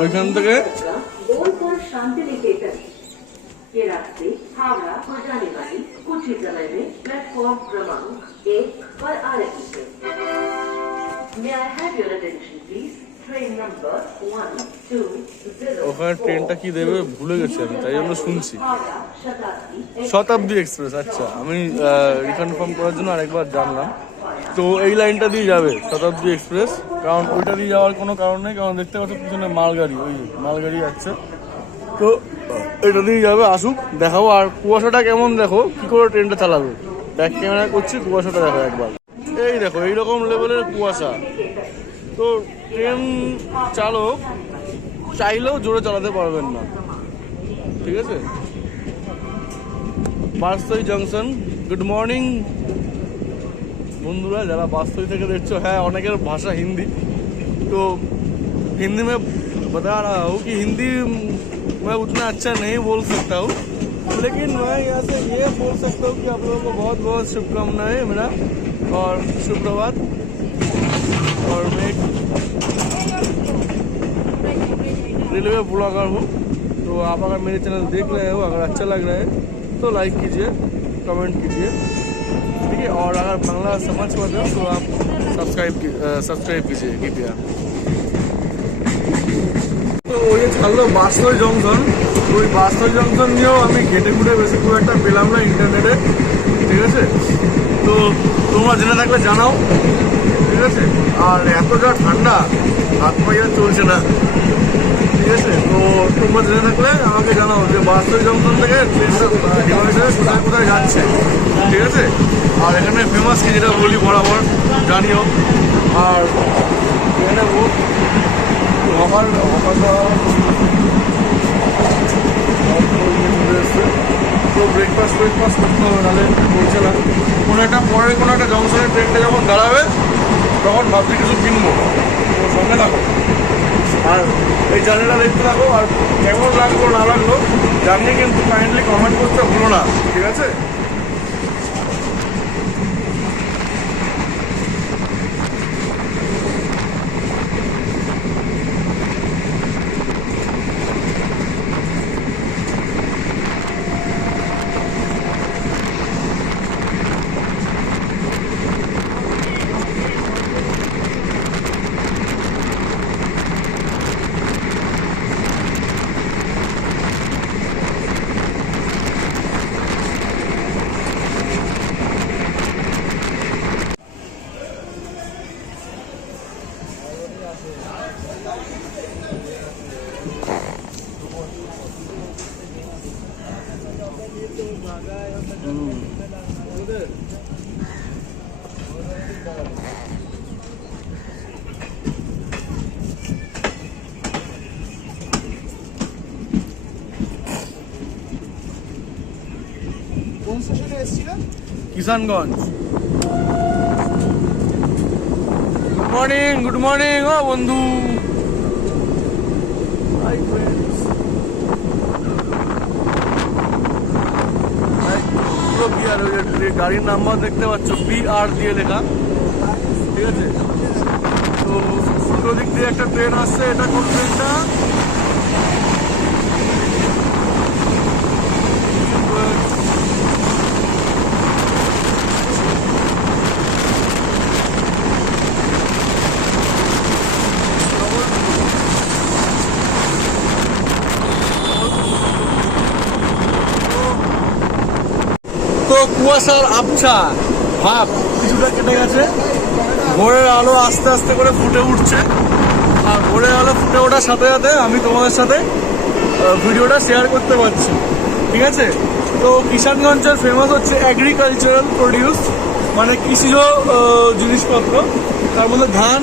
ওইখান থেকে बोलपुर शांति निकेतन ये रास्ते हावड़ा को जाने वाली कुछ ही समय में प्लेटफॉर्म क्रमांक 1 पर आ रही है। May I have your attention please? Train number 120 ওখানে ট্রেনটা কি দেবে ভুলে গেছি আমি, তাই জন্য শুনছি। हावड़ा शताब्दी শতাব্দী এক্সপ্রেস। আচ্ছা, আমি রিকনফার্ম করার জন্য আরেকবার জানলাম। তো এই লাইনটা দিয়ে যাবে শতাব্দী এক্সপ্রেস, কারণ ওইটা দিয়ে যাওয়ার কোনো কারণ নেই, কারণ দেখতে পাচ্ছ পিছনে মালগাড়ি, ওই মালগাড়ি যাচ্ছে। তো এটা দিয়ে যাবে, আসুক দেখাবো। আর কুয়াশাটা কেমন দেখো, কি করে ট্রেনটা চালাবে। ব্যাক ক্যামেরা করছি, কুয়াশাটা দেখো একবার। এই দেখো এইরকম লেভেলের কুয়াশা। তো ট্রেন চালক চাইলেও জোরে চালাতে পারবেন না, ঠিক আছে। বারসই জংশন। গুড মর্নিং বন্ধুরা যারা বাস্তব থেকে দেখছো। হ্যাঁ, অনেকের ভাষা হিন্দি, तो हिंदी में बता रहा हूँ कि हिंदी मैं उतना अच्छा नहीं बोल सकता हूँ, लेकिन मैं यहाँ से ये बोल सकता हूँ कि आप लोगों को बहुत बहुत शुभकामनाएं मेरा और सुप्रभात। और मैं एक रेलवे ब्लॉगर हूँ, तो आप अगर मेरे चैनल देख रहे हो, अगर अच्छा लग रहा है तो लाइक कीजिए, कमेंट कीजिए, ठीक है। और अगर बांग्ला समझ पाते हो तो आप सब्सक्राइब कीजिए कृपया। তো ওই যে ছাড়লো বাস্তব জংশন, ওই বাস্তব জংশন নিয়েও আমি ঘেটে ঘুরে বেশি খুব একটা পেলাম না ইন্টারনেটে, ঠিক আছে। তো তোমরা জেনে থাকলে জানাও, ঠিক আছে। আর এত যা ঠান্ডা, হাত পায়ে আর চলছে না, ঠিক আছে। তো তোমরা জেনে থাকলে আমাকে জানাও যে বাস্তব জংশন থেকে ট্রেনটা কোথায় কোথায় যাচ্ছে, ঠিক আছে। আর এখানে ফেমাস কি যেটা বলি বরাবর জানিও। আর এখানে আমার তো ব্রেকফাস্ট করতে হবে, নাহলে করছে না। কোনো একটা পরে কোনো একটা জংশনের ট্রেনটা যখন দাঁড়াবে তখন ভাবছি কিছু কিনবো, তো সঙ্গে থাকো আর এই জার্নিটা দেখতে থাকো। আর কেমন লাগলো না লাগলো জানিয়ে কিন্তু কাইন্ডলি কমেন্ট করতে ভুলো না, ঠিক আছে। কোন স্টেশনে এসেছিলেন? কিষানগঞ্জ। গুড মর্নিং ও বন্ধু। হাই ফ্রেন্ডস, পুরো বিআর, ওই যে গাড়ির নাম্বার দেখতে পাচ্ছ BR দিয়ে লেখা, ঠিক আছে। তো দুটো দিক দিয়ে একটা ট্রেন আসছে। এটা কোন ট্রেনটা? তো কুয়াশার আবছা ভাব কিছুটা কেটে গেছে, ভোরের আলো আস্তে আস্তে করে ফুটে উঠছে। আর ভোরের আলো ফুটে ওঠার সাথে সাথে আমি তোমাদের সাথে ভিডিওটা শেয়ার করতে পারছি, ঠিক আছে। তো কিষানগঞ্জের ফেমাস হচ্ছে এগ্রিকালচারাল প্রডিউস, মানে কৃষিজ জিনিসপত্র, তার মধ্যে ধান,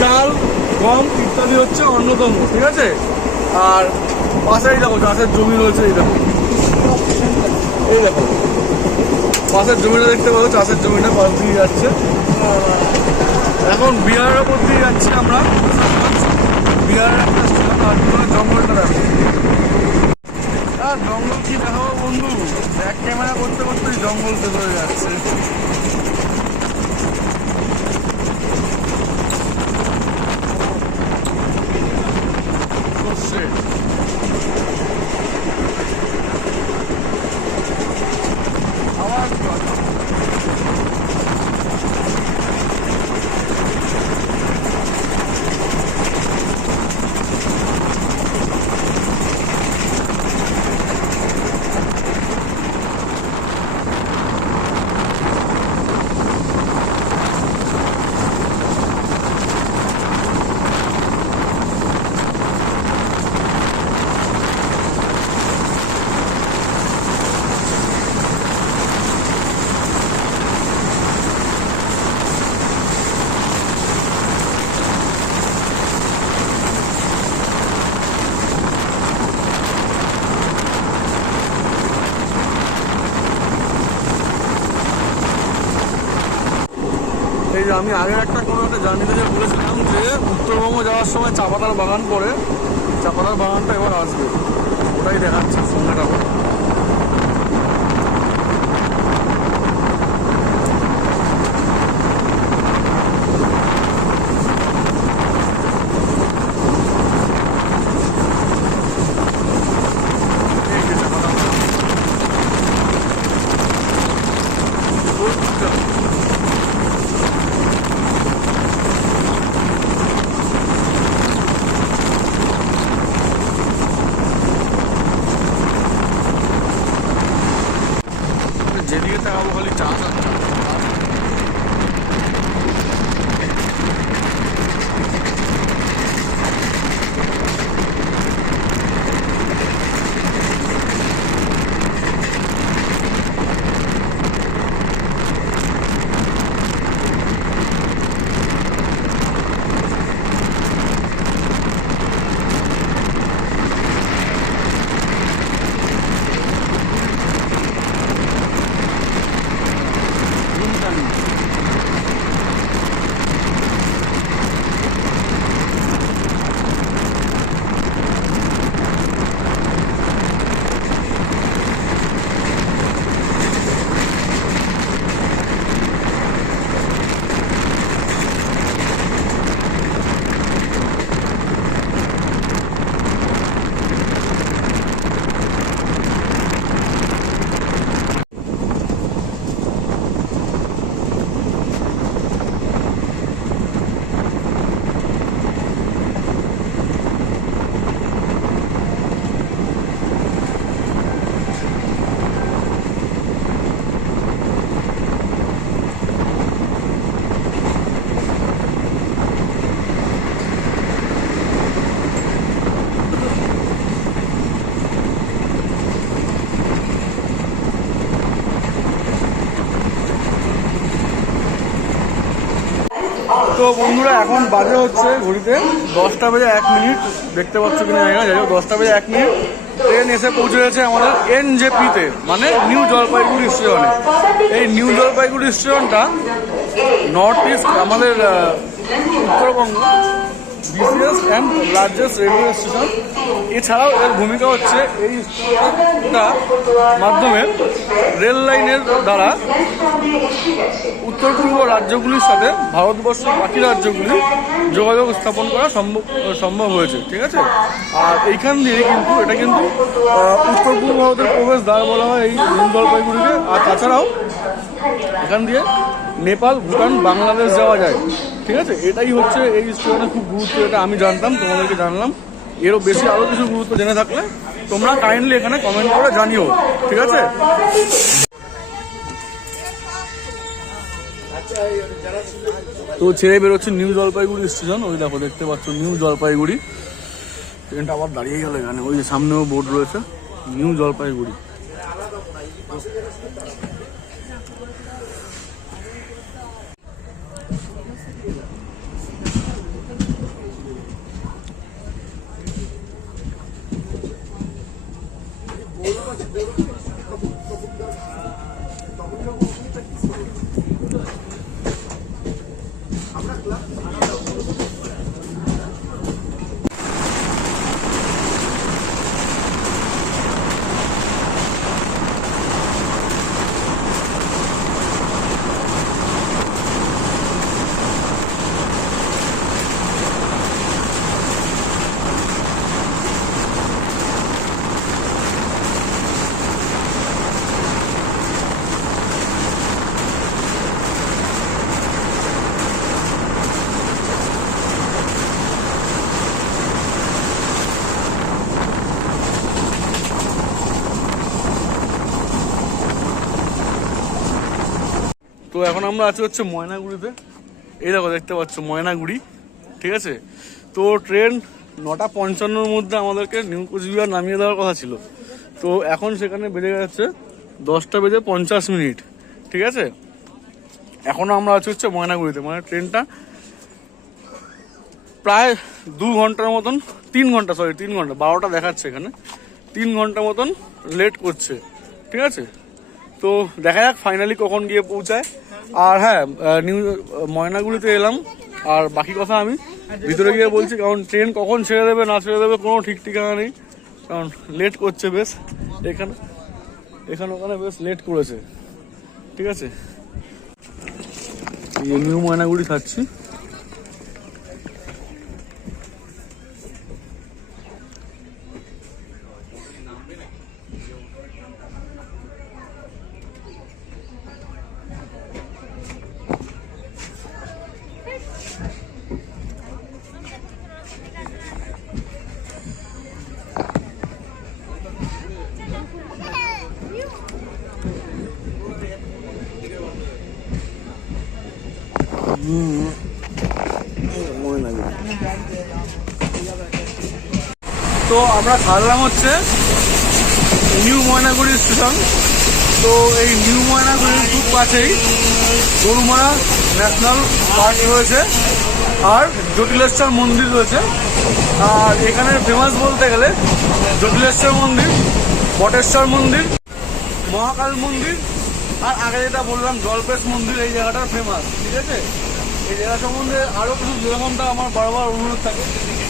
চাল, গম ইত্যাদি হচ্ছে অন্যতম, ঠিক আছে। আর পাশেই দেখো চাষের জমি রয়েছে, এই দেখো, এই দেখো পাশের জমিটা দেখতে পাবো, চাষের জমিটা পাশ দিয়ে যাচ্ছে। এখন বিহারের উপর দিয়ে যাচ্ছি আমরা। বিহারের একটা স্টেশন, আর জঙ্গলটা দেখো। আর জঙ্গল কি দেখাবো বন্ধু, ব্যাক ক্যামেরা করতে করতে জঙ্গল শেষ হয়ে যাচ্ছে। আওয়াজ এই যে আমি আগের একটা কোনো একটা জার্নিতে যে বলেছিলাম যে উত্তরবঙ্গ যাওয়ার সময় চা পাতার বাগান পড়ে, চা পাতার বাগানটা এবার আসবে, ওটাই দেখাচ্ছে সঙ্গেটা। যেদিকে তাকাবো খালি চা চা। তো বন্ধুরা এখন বাজে হচ্ছে ঘড়িতে 10টা বেজে 1 মিনিট, দেখতে পাচ্ছ কিনা জানি না, যাই হোক 10টা বেজে 1 মিনিট। ট্রেন এসে পৌঁছে গেছে আমাদের NJP-তে, মানে নিউ জলপাইগুড়ি স্টেশনে। এই নিউ জলপাইগুড়ি স্টেশনটা নর্থ ইস্ট আমাদের Uttarbanga BCS and largest railway station. এছাড়াও এর ভূমিকা হচ্ছে এই স্টেশনটা মাধ্যমে রেল লাইনের দ্বারা উত্তর পূর্ব রাজ্যগুলির সাথে ভারতবর্ষের বাকি রাজ্যগুলি যোগাযোগ স্থাপন করা সম্ভব হয়েছে, ঠিক আছে। আর এইখান দিয়ে কিন্তু এটা কিন্তু উত্তর পূর্ব ভারতের প্রবেশ দ্বার বলা হয় এই নিউ জলপাইগুড়িকে। আর তাছাড়াও এখান দিয়ে নেপাল, ভুটান, বাংলাদেশ যাওয়া যায়, ঠিক আছে। এটাই হচ্ছে এই স্টেশনের খুব গুরুত্ব, এটা আমি জানতাম, তোমাদেরকে জানলাম। এরও বেশি আরও কিছু গুরুত্ব জেনে থাকলে তোমরা কাইন্ডলি এখানে কমেন্ট করে জানিও, ঠিক আছে। তো ছেড়ে বেরোচ্ছে নিউ জলপাইগুড়ি স্টেশন, ওই দেখো দেখতে পাচ্ছ নিউ জলপাইগুড়ি। ট্রেনটা আবার দাঁড়িয়ে গেল এখানে, ওই যে সামনেও বোর্ড রয়েছে নিউ জলপাইগুড়ি। আমরা তো এখন আমরা আছি হচ্ছে ময়নাগুড়িতে। এই দেখো দেখতে পাচ্ছ ময়নাগুড়ি, ঠিক আছে। তো ট্রেন 9:55-র মধ্যে আমাদেরকে নিউ কোচবিহার নামিয়ে দেওয়ার কথা ছিল, তো এখন সেখানে বেজে যাচ্ছে 10:50, ঠিক আছে। এখনও আমরা আছি হচ্ছে ময়নাগুড়িতে, মানে ট্রেনটা প্রায় 2 ঘন্টার মতন, 3 ঘন্টা 12টা দেখাচ্ছে এখানে, 3 ঘন্টা মতন লেট করছে, ঠিক আছে। তো দেখা যাক ফাইনালি কখন গিয়ে পৌঁছায়। আর হ্যাঁ, ময়নাগুড়িতে এলাম, আর বাকি কথা আমি ভিতরে গিয়ে বলছি, কারণ ট্রেন কখন ছেড়ে দেবে না ছেড়ে দেবে কোনো ঠিক ঠিকানা নেই, কারণ লেট করছে বেশ। এখানে ওখানে বেশ লেট করেছে, ঠিক আছে। নিউ ময়নাগুড়ি খাচ্ছি। তো আমরা ছাড়লাম হচ্ছে নিউ ময়নাগুড়ি স্টেশন। তো এই নিউ ময়নাগুড়ির খুব কাছেই গরুমারা ন্যাশনাল পার্ক রয়েছে, আর জটিলেশ্বর মন্দির রয়েছে। আর এখানে ফেমাস বলতে গেলে জটিলেশ্বর মন্দির, বটেশ্বর মন্দির, মহাকাল মন্দির, আর আগে যেটা বললাম জলপেশ মন্দির, এই জায়গাটা ফেমাস, ঠিক আছে। এই জায়গা সম্বন্ধে আরও কিছু যেরকমটা আমার বারবার অনুরোধ থাকে,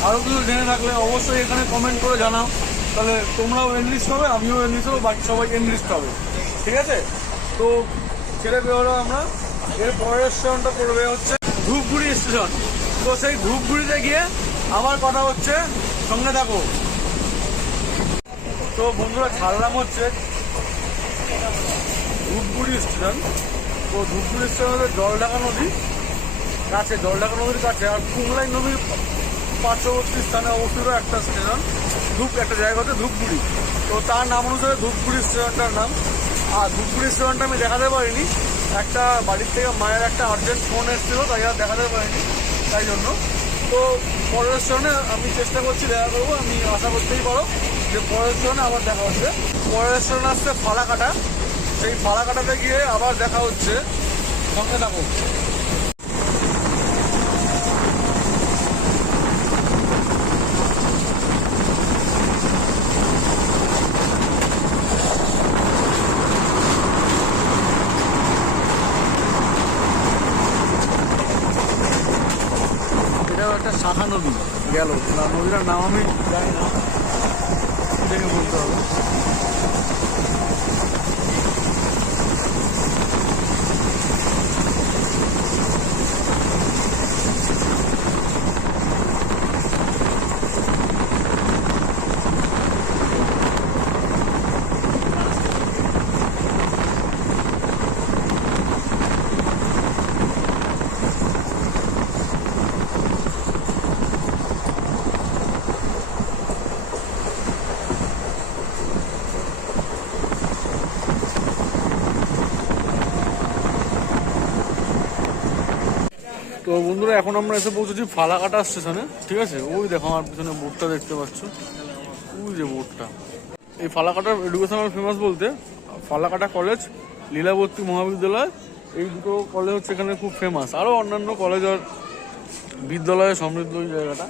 আরও কিছু জেনে থাকলে অবশ্যই এখানে কমেন্ট করে জানাও, তাহলে তোমরাও এনলিস্ট হবে, আমিও এনলিস্ট হবো, বাকি সবাই এনলিস্ট হবে, ঠিক আছে। তো ছেড়ে বেরোলো আমরা। এর পরের স্টেশনটা পড়বে হচ্ছে ধূপগুড়ি স্টেশন। তো সেই ধূপগুড়িতে গিয়ে আবার কথা হচ্ছে, সঙ্গে থাকো। তো বন্ধুরা ছাড়লাম হচ্ছে ধূপগুড়ি স্টেশন। তো ধূপগুড়ি স্টেশন হচ্ছে জলঢাকা নদী কাছে, জলঢাকা নদীর কাছে, আর কুমলাই নদীর পার্শ্ববর্তী স্থানে অবস্থিত একটা স্টেশন, একটা জায়গা হচ্ছে ধূপগুড়ি। তো তার নাম অনুসারে ধূপগুড়ি স্টেশনটার নাম। আর ধূপগুড়ি স্টেশনটা আমি দেখাতে পারিনি, একটা বাড়ির থেকে মায়ের একটা আর্জেন্ট ফোন এসেছিলো, তাই আর দেখাতে পারিনি, তাই জন্য। তো পরের স্টেশনে আমি চেষ্টা করছি দেখা করবো, আমি আশা করতেই পারো যে পরের স্টেশনে আবার দেখা হচ্ছে। পরের স্টেশন আসছে ফালাকাটা, সেই ফালাকাটাতে গিয়ে আবার দেখা হচ্ছে, সঙ্গে থাকো। একটা শাখা নদী গেল, নদীটার নাম আমি জানি না, দেখে বলতে হবে। তো বন্ধুরা এখন আমরা এসে পৌঁছেছি ফালাকাটা স্টেশনে, ঠিক আছে। ওই দেখো আমার পিছনে বোর্ডটা দেখতে পাচ্ছ, ওই যে বোর্ডটা। এই ফালাকাটার এডুকেশনাল ফেমাস বলতে ফালাকাটা কলেজ, লীলাবতী মহাবিদ্যালয়, এই দুটো কলেজ হচ্ছে এখানে খুব ফেমাস। আরও অন্যান্য কলেজ আর বিদ্যালয়ে সমৃদ্ধ ওই জায়গাটা,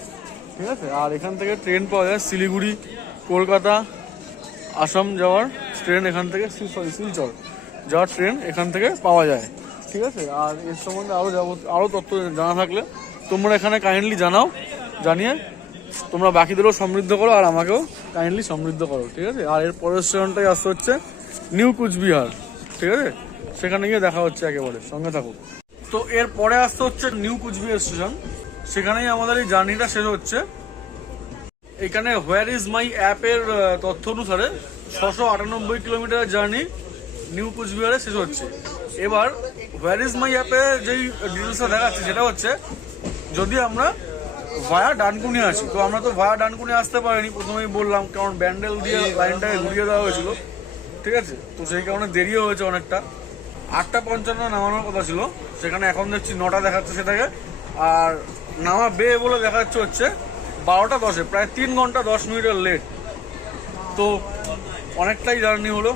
ঠিক আছে। আর এখান থেকে ট্রেন পাওয়া যায় শিলিগুড়ি, কলকাতা, আসাম যাওয়ার ট্রেন এখান থেকে, শিলচর যাওয়ার ট্রেন এখান থেকে পাওয়া যায়, ঠিক আছে। আর এর সম্বন্ধে আরও তথ্য জানা থাকলে তোমরা এখানে কাইন্ডলি জানাও, জানিয়ে তোমরা বাকিদেরও সমৃদ্ধ করো আর আমাকেও কাইন্ডলি সমৃদ্ধ করো, ঠিক আছে। আর এর পরের স্টেশনটাই আসতে হচ্ছে নিউ কুচবিহার, ঠিক আছে। সেখানে গিয়ে দেখা হচ্ছে, একেবারে সঙ্গে থাকো। তো এর পরে আসতে হচ্ছে নিউ কুচবিহার স্টেশন, সেখানেই আমাদের এই জার্নিটা শেষ হচ্ছে। এখানে হোয়ার ইজ মাই অ্যাপের তথ্য অনুসারে 698 কিলোমিটার জার্নি নিউ কুচবিহারে শেষ হচ্ছে। এবার হোয়ার ইজ মাই অ্যাপে যেই ডিটেলসটা দেখাচ্ছে সেটা হচ্ছে যদি আমরা ভায়া ডানকুনি আসি, তো আমরা তো ভায়া ডানকুনি আসতে পারিনি, প্রথমেই বললাম, কারণ ব্যান্ডেল দিয়ে লাইনটাকে ঘুরিয়ে দেওয়া হয়েছিল, ঠিক আছে। তো সেই কারণে দেরিও হয়েছে অনেকটা। 8:55 নামানোর কথা ছিল, সেখানে এখন দেখছি 9টা দেখাচ্ছে সেটাকে, আর নামাবে বলে দেখাচ্ছে হচ্ছে 12:10, প্রায় 3 ঘন্টা 10 মিনিটের লেট। তো অনেকটাই জার্নি হলো,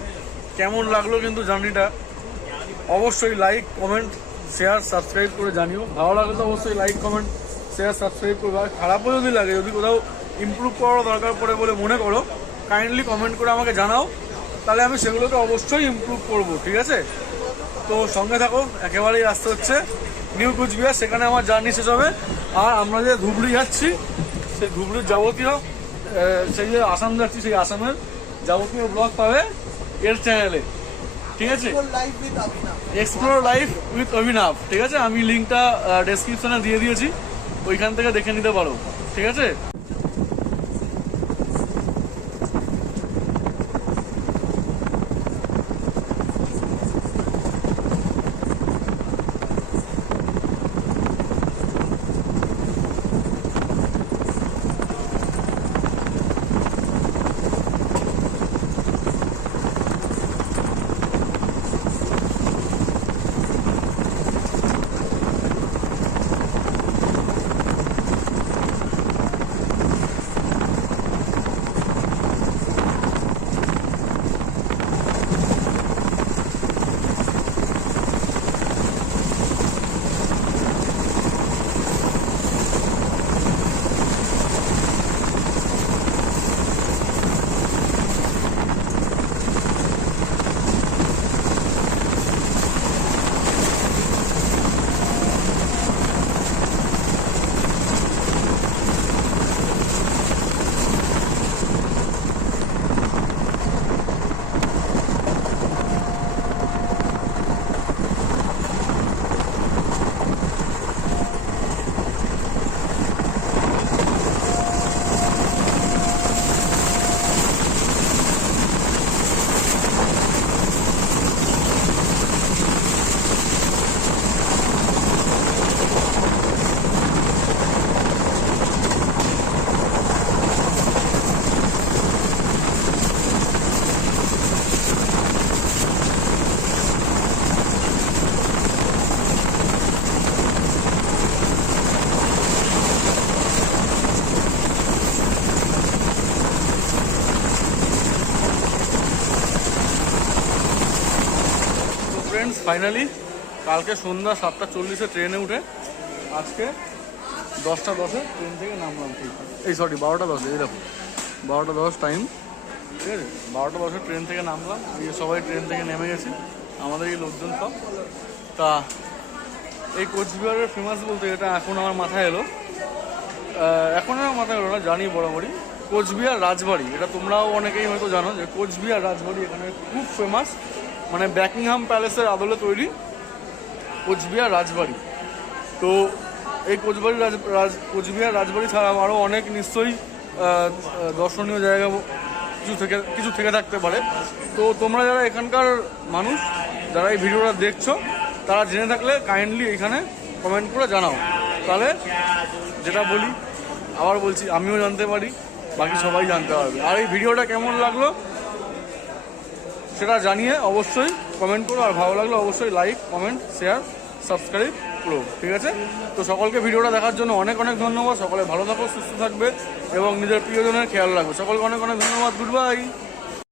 কেমন লাগলো কিন্তু জার্নিটা অবশ্যই লাইক কমেন্ট শেয়ার সাবস্ক্রাইব করে জানিও। ভালো লাগলে তো অবশ্যই লাইক কমেন্ট শেয়ার সাবস্ক্রাইব করবে, আর খারাপও যদি লাগে, যদি কোথাও ইমপ্রুভ করার দরকার পড়ে বলে মনে করো, কাইন্ডলি কমেন্ট করে আমাকে জানাও, তাহলে আমি সেগুলোকে অবশ্যই ইমপ্রুভ করব, ঠিক আছে? তো সঙ্গে থাকো, একেবারেই আসতে হচ্ছে নিউ কুচবিহার, সেখানে আমার জার্নি শেষ হবে। আর আমরা যে ধুবড়ি যাচ্ছি, সেই ধুবড়ির যাবতীয় সেই যে আসাম যাচ্ছি, সেই আসামের যাবতীয় ব্লগ পাবে এর চ্যানেলে, ঠিক আছে? Life with Abhinav. Explore life with অভিনব, ঠিক আছে? আমি লিঙ্কটা ডেসক্রিপশনে দিয়ে দিয়েছি, ওইখান থেকে দেখে নিতে পারো, ঠিক আছে? ফ্রেন্ডস, ফাইনালি কালকে সন্ধ্যা 7:40 ট্রেনে উঠে আজকে 10:10 ট্রেন থেকে নামলাম, ঠিক এই সরি 12:10, এই দেখো 12:10 টাইম, ঠিক আছে? 12:10 ট্রেন থেকে নামলাম, এই সবাই ট্রেন থেকে নেমে গেছি, আমাদের এই লোকজন সব। তা এই কোচবিহারের ফেমাস বলতে এটা এখন আমার মাথায় এলো, এখন আমার মাথায় এলো না, জানি বরাবরই, কোচবিহার রাজবাড়ি। এটা তোমরাও অনেকেই হয়তো জানো যে কোচবিহার রাজবাড়ি এখানে খুব ফেমাস, মানে ব্যাকিংহাম প্যালেসের আদলে তৈরি কোচবিহার রাজবাড়ি। তো এই কোচবিহার রাজবাড়ি ছাড়া আরও অনেক নিশ্চয়ই দর্শনীয় জায়গা কিছু থেকে থাকতে পারে। তো তোমরা যারা এখানকার মানুষ, যারা এই ভিডিওটা দেখছো, তারা জেনে থাকলে কাইন্ডলি এখানে কমেন্ট করে জানাও, তাহলে যেটা বলি আবার বলছি, আমিও জানতে পারি, বাকি সবাই জানতে পারবে। আর এই ভিডিওটা কেমন লাগলো সেটা জানিয়ে অবশ্যই কমেন্ট করো, আর ভালো লাগলে অবশ্যই লাইক কমেন্ট শেয়ার সাবস্ক্রাইব করো, ঠিক আছে? তো সকলকে ভিডিওটা দেখার জন্য অনেক অনেক ধন্যবাদ। সকলে ভালো থাকো, সুস্থ থাকবে এবং নিজের প্রিয়জনের খেয়াল রাখবে। সকলকে অনেক অনেক ধন্যবাদ। Good bye.